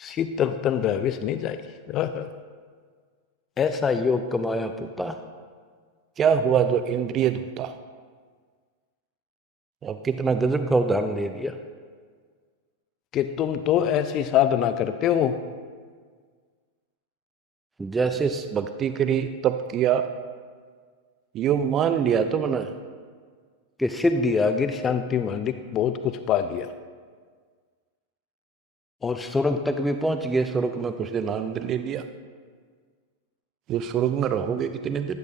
शीतल तन विष नहीं जाई। ऐसा योग कमाया पुता, क्या हुआ जो इंद्रिय धूता। अब कितना गजब का उदाहरण दे दिया। कि तुम तो ऐसी साधना करते हो जैसे भक्ति करी, तप किया, यो मान लिया तुमने कि सिद्धि आ गई, शांति मालिक बहुत कुछ पा लिया और स्वर्ग तक भी पहुंच गए, स्वर्ग में कुछ दिन आनंद ले लिया। जो स्वर्ग में रहोगे कितने दिन?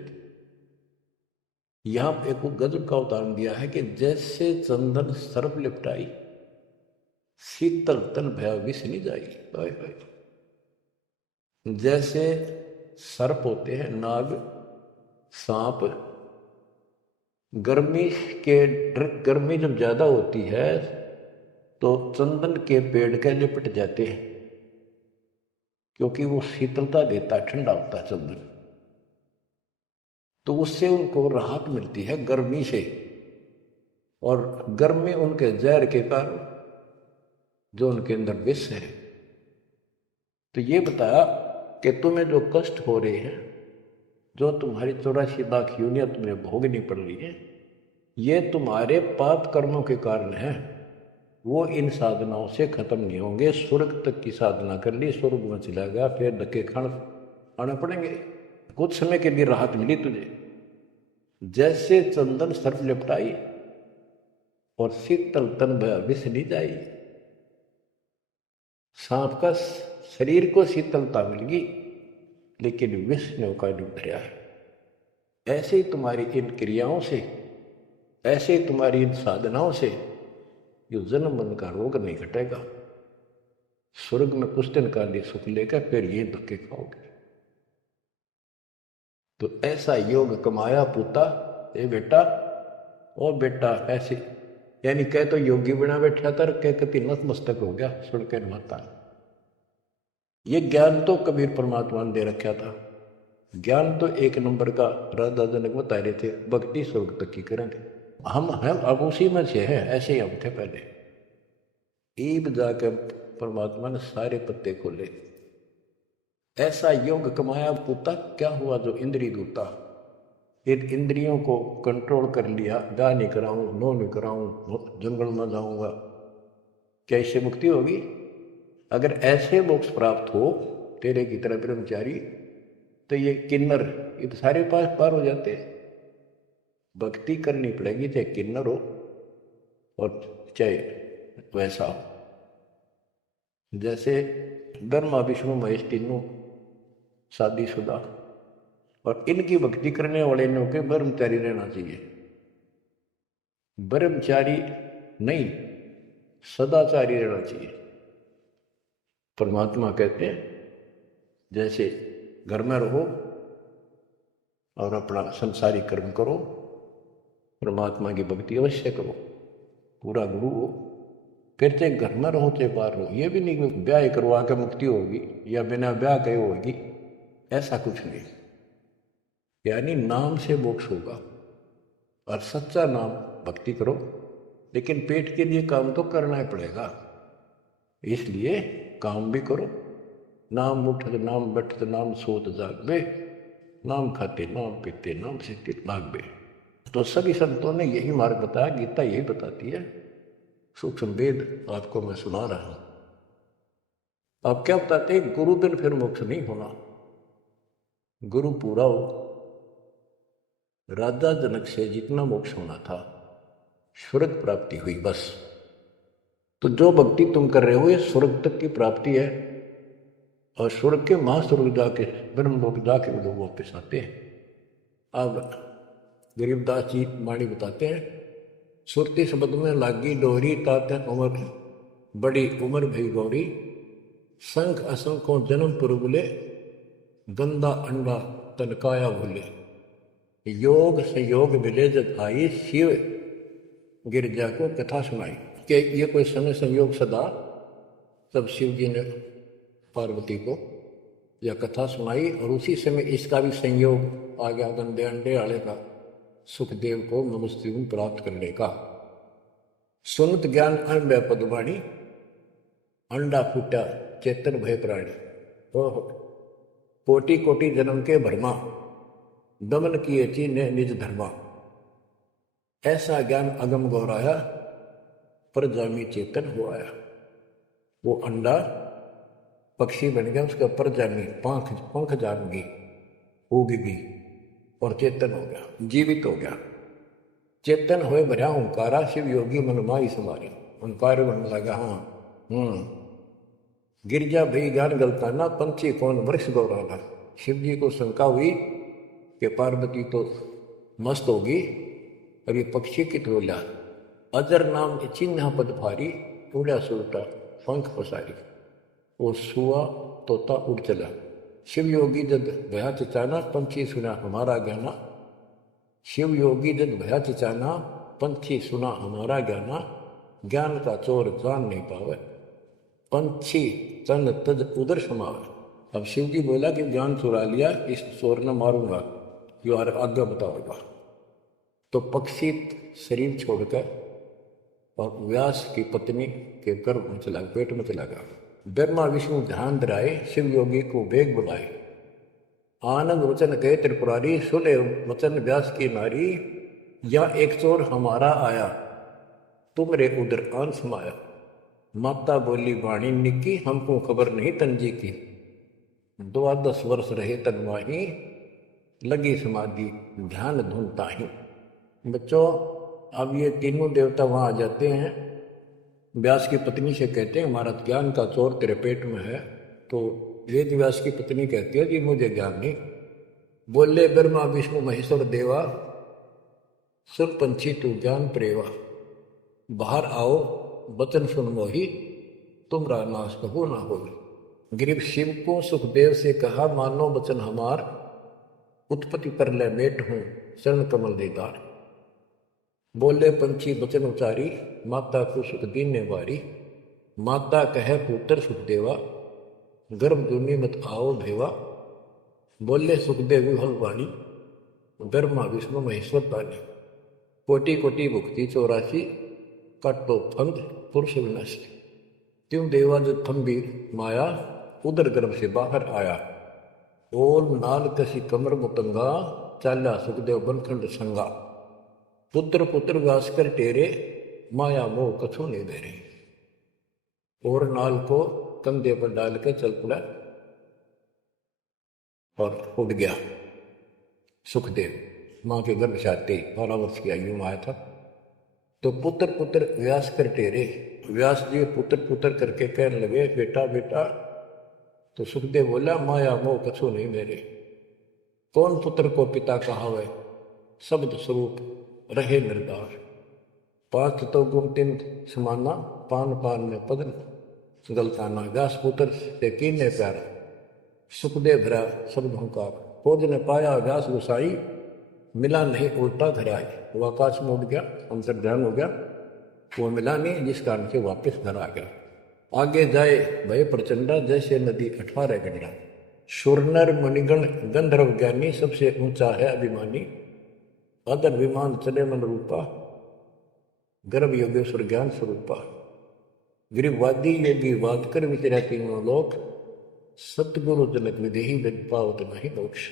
यहां एक गजब का उदाहरण दिया है कि जैसे चंदन सर्प लिपटाई, शीतल तन भया विष नहीं जाई। भाई भाई, जैसे सर्प होते हैं, नाग, सांप, गर्मी गर्मी जब ज्यादा होती है तो चंदन के पेड़ के लिपट जाते हैं, क्योंकि वो शीतलता देता है, ठंडा होता है चंदन, तो उससे उनको राहत मिलती है गर्मी से। और गर्मी उनके जहर के कारण जो उनके अंदर विष है। तो ये बताया कि तुम्हें जो कष्ट हो रहे हैं, जो तुम्हारी 84 लाख यूनियन तुम्हें भोगनी पड़ रही है, ये तुम्हारे पाप कर्मों के कारण है। वो इन साधनाओं से खत्म नहीं होंगे। स्वर्ग तक की साधना कर ली, स्वर्ग में चला गया, फिर धक्के खाने पड़ेंगे। कुछ समय के लिए राहत मिली तुझे, जैसे चंदन सर्प लिपटाई और शीतल तन भया विष नहीं जाई। सांप का शरीर को शीतलता मिल गई, लेकिन विष ने का डूब गया है। ऐसे ही तुम्हारी इन क्रियाओं से, ऐसे ही तुम्हारी इन साधनाओं से जो जन्म मन का रोग नहीं घटेगा। स्वर्ग में कुछ दिन का लिए सुख लेकर फिर ये धक्के खाओगे। तो ऐसा योग कमाया पूता ए बेटा। और बेटा ऐसे यानी कह तो योगी बना बैठा था, कह कति नतमस्तक हो गया सुन के माता। ये ज्ञान तो कबीर परमात्मा ने दे रखा था। ज्ञान तो एक नंबर का राधा जनक बता रहे थे, भक्ति स्वर्ग तक की करेंगे। हम अब उसी में से हैं, ऐसे ही हम थे पहले। ईब जाकर परमात्मा ने सारे पत्ते खोले। ऐसा योग कमाया पूता, क्या हुआ जो इंद्रिय दूता, इन इंद्रियों को कंट्रोल कर लिया। गा नहीं कराऊं, नो नहीं कराऊं, जंगल में जाऊंगा, क्या इससे मुक्ति होगी? अगर ऐसे मोक्ष प्राप्त हो तेरे की तरह ब्रह्मचारी, तो ये किन्नर ये तो सारे पास पार हो जाते हैं। भक्ति करनी पड़ेगी, चाहे किन्नर हो और चाहे वैसा हो। जैसे ब्रह्मा विष्णु महेश तीनों शादीशुदा, और इनकी भक्ति करने वाले लोगों के ब्रह्मचारी रहना चाहिए। ब्रह्मचारी नहीं, सदाचारी रहना चाहिए। परमात्मा कहते हैं जैसे घर में रहो और अपना संसारी कर्म करो, परमात्मा की भक्ति अवश्य करो, पूरा गुरु हो। फिर चाहे घर में रहो चाहे बाहर रहो। ये भी नहीं कि ब्याह करवा के मुक्ति होगी या बिना ब्याह के होगी, ऐसा कुछ नहीं। यानी नाम से मोक्ष होगा, और सच्चा नाम भक्ति करो, लेकिन पेट के लिए काम तो करना ही पड़ेगा। इसलिए काम भी करो। नाम उठत नाम बैठत नाम सोत जागबे, नाम खाते नाम पीते नाम सीते लागबे। तो सभी संतों ने यही मार्ग बताया, गीता यही बताती है। सूक्ष्म वेद आपको मैं सुना रहा हूं। आप क्या बताते हैं? गुरु बिन फिर मोक्ष नहीं होना। गुरु पूरा हो। राजा जनक से जितना मोक्ष होना था, स्वर्ग प्राप्ति हुई बस। तो जो भक्ति तुम कर रहे हो ये स्वर्ग तक की प्राप्ति है, और स्वर्ग के महास्वर्ग जाके ब्रह्मलोक जाके लोग वापस आते हैं। अब गरीबदास जी वाणी बताते हैं, सुरती शब्द में लागी डोरी तात उम्र, बड़ी उम्र भई गौरी, संख असंखों जन्म पुरबुले, गंदा अंडा तनकाया भूले। योग संयोग मिले जब आई, शिव गिरजा को कथा सुनाई। कि ये कोई समय संयोग सदा, तब शिव जी ने पार्वती को यह कथा सुनाई, और उसी समय इसका भी संयोग आ गया गंदे अंडे वाले का, सुखदेव को नमस्ते प्राप्त करने का। सुनत ज्ञान अन पदवाणी, अंडा फूटा चेतन भय प्राणी। ओह, कोटि कोटि जन्म के भरमा, दमन किए चीने निज धर्मा। ऐसा ज्ञान अगम गौराया, पर जामी चेतन हो आया। वो अंडा पक्षी बन गया, उसके ऊपर जामी पंख पंख जाम गई, उग गई और चेतन हो गया, जीवित हो गया। चेतन होए भरा ओंकारा, शिव योगी मन माई समारी। ओंकार बनने लगा। हाँ गिरजा भई ज्ञान गलताना, पंछी कौन वृक्ष गौराना। शिव जी को शंका हुई कि पार्वती तो मस्त होगी, अब ये पक्षी कित बोला। अजर नाम चिन्ह पद भारी, उड़ा सुरता पंख पसारी। वो सुआ तोता उड़ चला। शिव योगी जद भया चिचाना, पंछी सुना हमारा ज्ञाना। शिव योगी जद भया चिचाना, पंछी सुना हमारा ज्ञाना। ज्ञान का चोर जान नहीं पावे, पंछी तन तज उधर समावे। अब शिव जी बोला कि ज्ञान चुरा लिया, इस चोर ने मारूंगा, जो आज्ञा बताओगा। तो पक्षी शरीर छोड़कर और व्यास की पत्नी के गर्भ में चला, पेट में चला गया। ब्रह्मा विष्णु ध्यान धराए, शिव योगी को वेग बुलाए। आनंद वचन कहे त्रिपुरारी, सुने वचन व्यास की नारी। या एक चोर हमारा आया, तुमरे उधर आन समाया। माता बोली वाणी निकी, हमको खबर नहीं तंजी की। 12 वर्ष रहे तन माही, लगी समाधि ध्यान धुनता ही। बच्चों अब ये तीनों देवता वहां आ जाते हैं, व्यास की पत्नी से कहते हैं हमारा ज्ञान का चोर तेरे पेट में है। तो वेद व्यास की पत्नी कहती है जी मुझे ज्ञान नहीं। बोले ब्रह्मा विष्णु महेश्वर देवा, सुन पंछी तू ज्ञान प्रेवा। बाहर आओ वचन सुन मोही, तुमरा नाश कहो ना हो। गिरिव शिव को सुखदेव से कहा, मानो वचन हमार। उत्पत्ति पर ले मेट हूं, शरण कमल देदार। बोले पंछी वचन उचारी, माता को सुख दीन ने वारी। माता कहे पुत्र सुखदेवा, गर्भ जूनी मत आओ भेवा। बोले सुखदेव विहल वाणी, ब्रह्मा विष्णु महेश्वर पानी। कोटि कोटि भुक्ति 84, काटो फंद पुरुष विनाशी। त्यों देवा जो थम्बी माया, उदर गर्भ से बाहर आया। ओल नाल कसी कमर मुतंगा, चाल्या सुखदेव बनखंड संगा। पुत्र पुत्र व्यास कर टेरे, माया मोह कछु नहीं दे रही। और नाल को कंधे पर डाल के चल पड़ा और उड़ गया। सुखदेव माँ के गर्भ से आते 12 वर्ष की आयु में आया था। तो पुत्र पुत्र व्यास कर टेरे, व्यास जी पुत्र पुत्र करके कहने लगे बेटा बेटा। तो सुखदेव बोला माया मोह कछु नहीं मेरे। कौन पुत्र को पिता कहावे, शब्द स्वरूप रहे निर्दार। 5 तो गुण 3 समाना, पान पान में पदन गलताना। व्यास पुत्र से कीने प्यारा, सुखदेव भरा शब्द हुंकार। खोज ने पाया व्यास गुसाई, मिला नहीं उल्टा धराई। वो आकाश में उड़ गया, अंतर ध्यान हो गया, वो मिला नहीं, जिस कारण से वापस घर आ गया। आगे जाए भय प्रचंडा, जैसे नदी 18 गंडा। सुरनर मणिगण गंधर्व ज्ञानी, सबसे ऊंचा है अभिमानी। अदर विमान चले मन रूपा, गर्भ योगेश्वर ज्ञान स्वरूपा। गिरिवादी योगी वाद कर विचरा तीनों लोक, सतगुरु जनक विदेही विद पावत नहीं मोक्ष।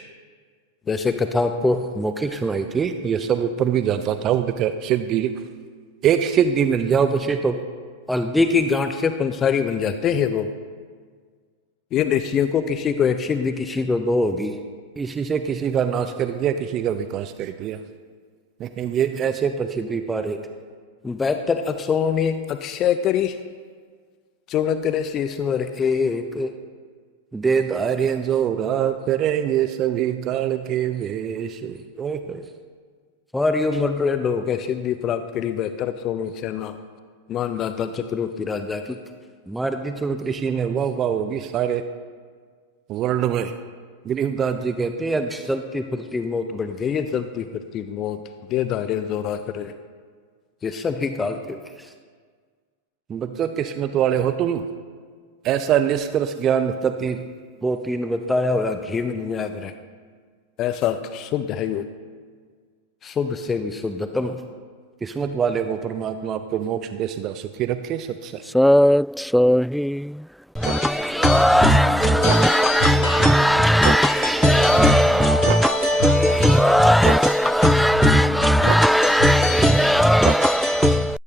जैसे कथा आपको मौखिक सुनाई थी, ये सब ऊपर भी जाता था उड़कर। सिद्धि एक सिद्धि मिल जाओ बसे तो हल्दी की गांठ से पंसारी बन जाते हैं वो। ये ऋषियों को किसी को एक सिद्धि किसी को 2 होगी, इसी से किसी का नाश कर दिया, किसी का विकास कर दिया। ये ऐसे प्रसिद्धि पा रहे थे। 72 अक्षरों में अक्षय करी, चुन कर ईश्वर एक। दे धार्य जोरा करेंगे सभी काल के वेश। फारियो मटरे लोग सिद्धि प्राप्त करी 72 अक्षरों में सेना। मानदाता चक्रवर्ती राजा की मार दी चुन कृषि ने, वाह वाह होगी सारे वर्ल्ड में। गरीबदास जी कहते हैं चलती फिरती मौत बन गई है, चलती फिरती मौत। दे धारे जोरा करे ये सभी काल के वेश। बच्चों किस्मत वाले हो तुम। ऐसा निष्कर्ष ज्ञान कति 2-3 बताया हुआ घी में मिला करे, ऐसा शुद्ध है ये, शुद्ध से भी शुद्धतम। किस्मत वाले वो परमात्मा आपको मोक्ष दे, सदा सुखी रखे। सत सही।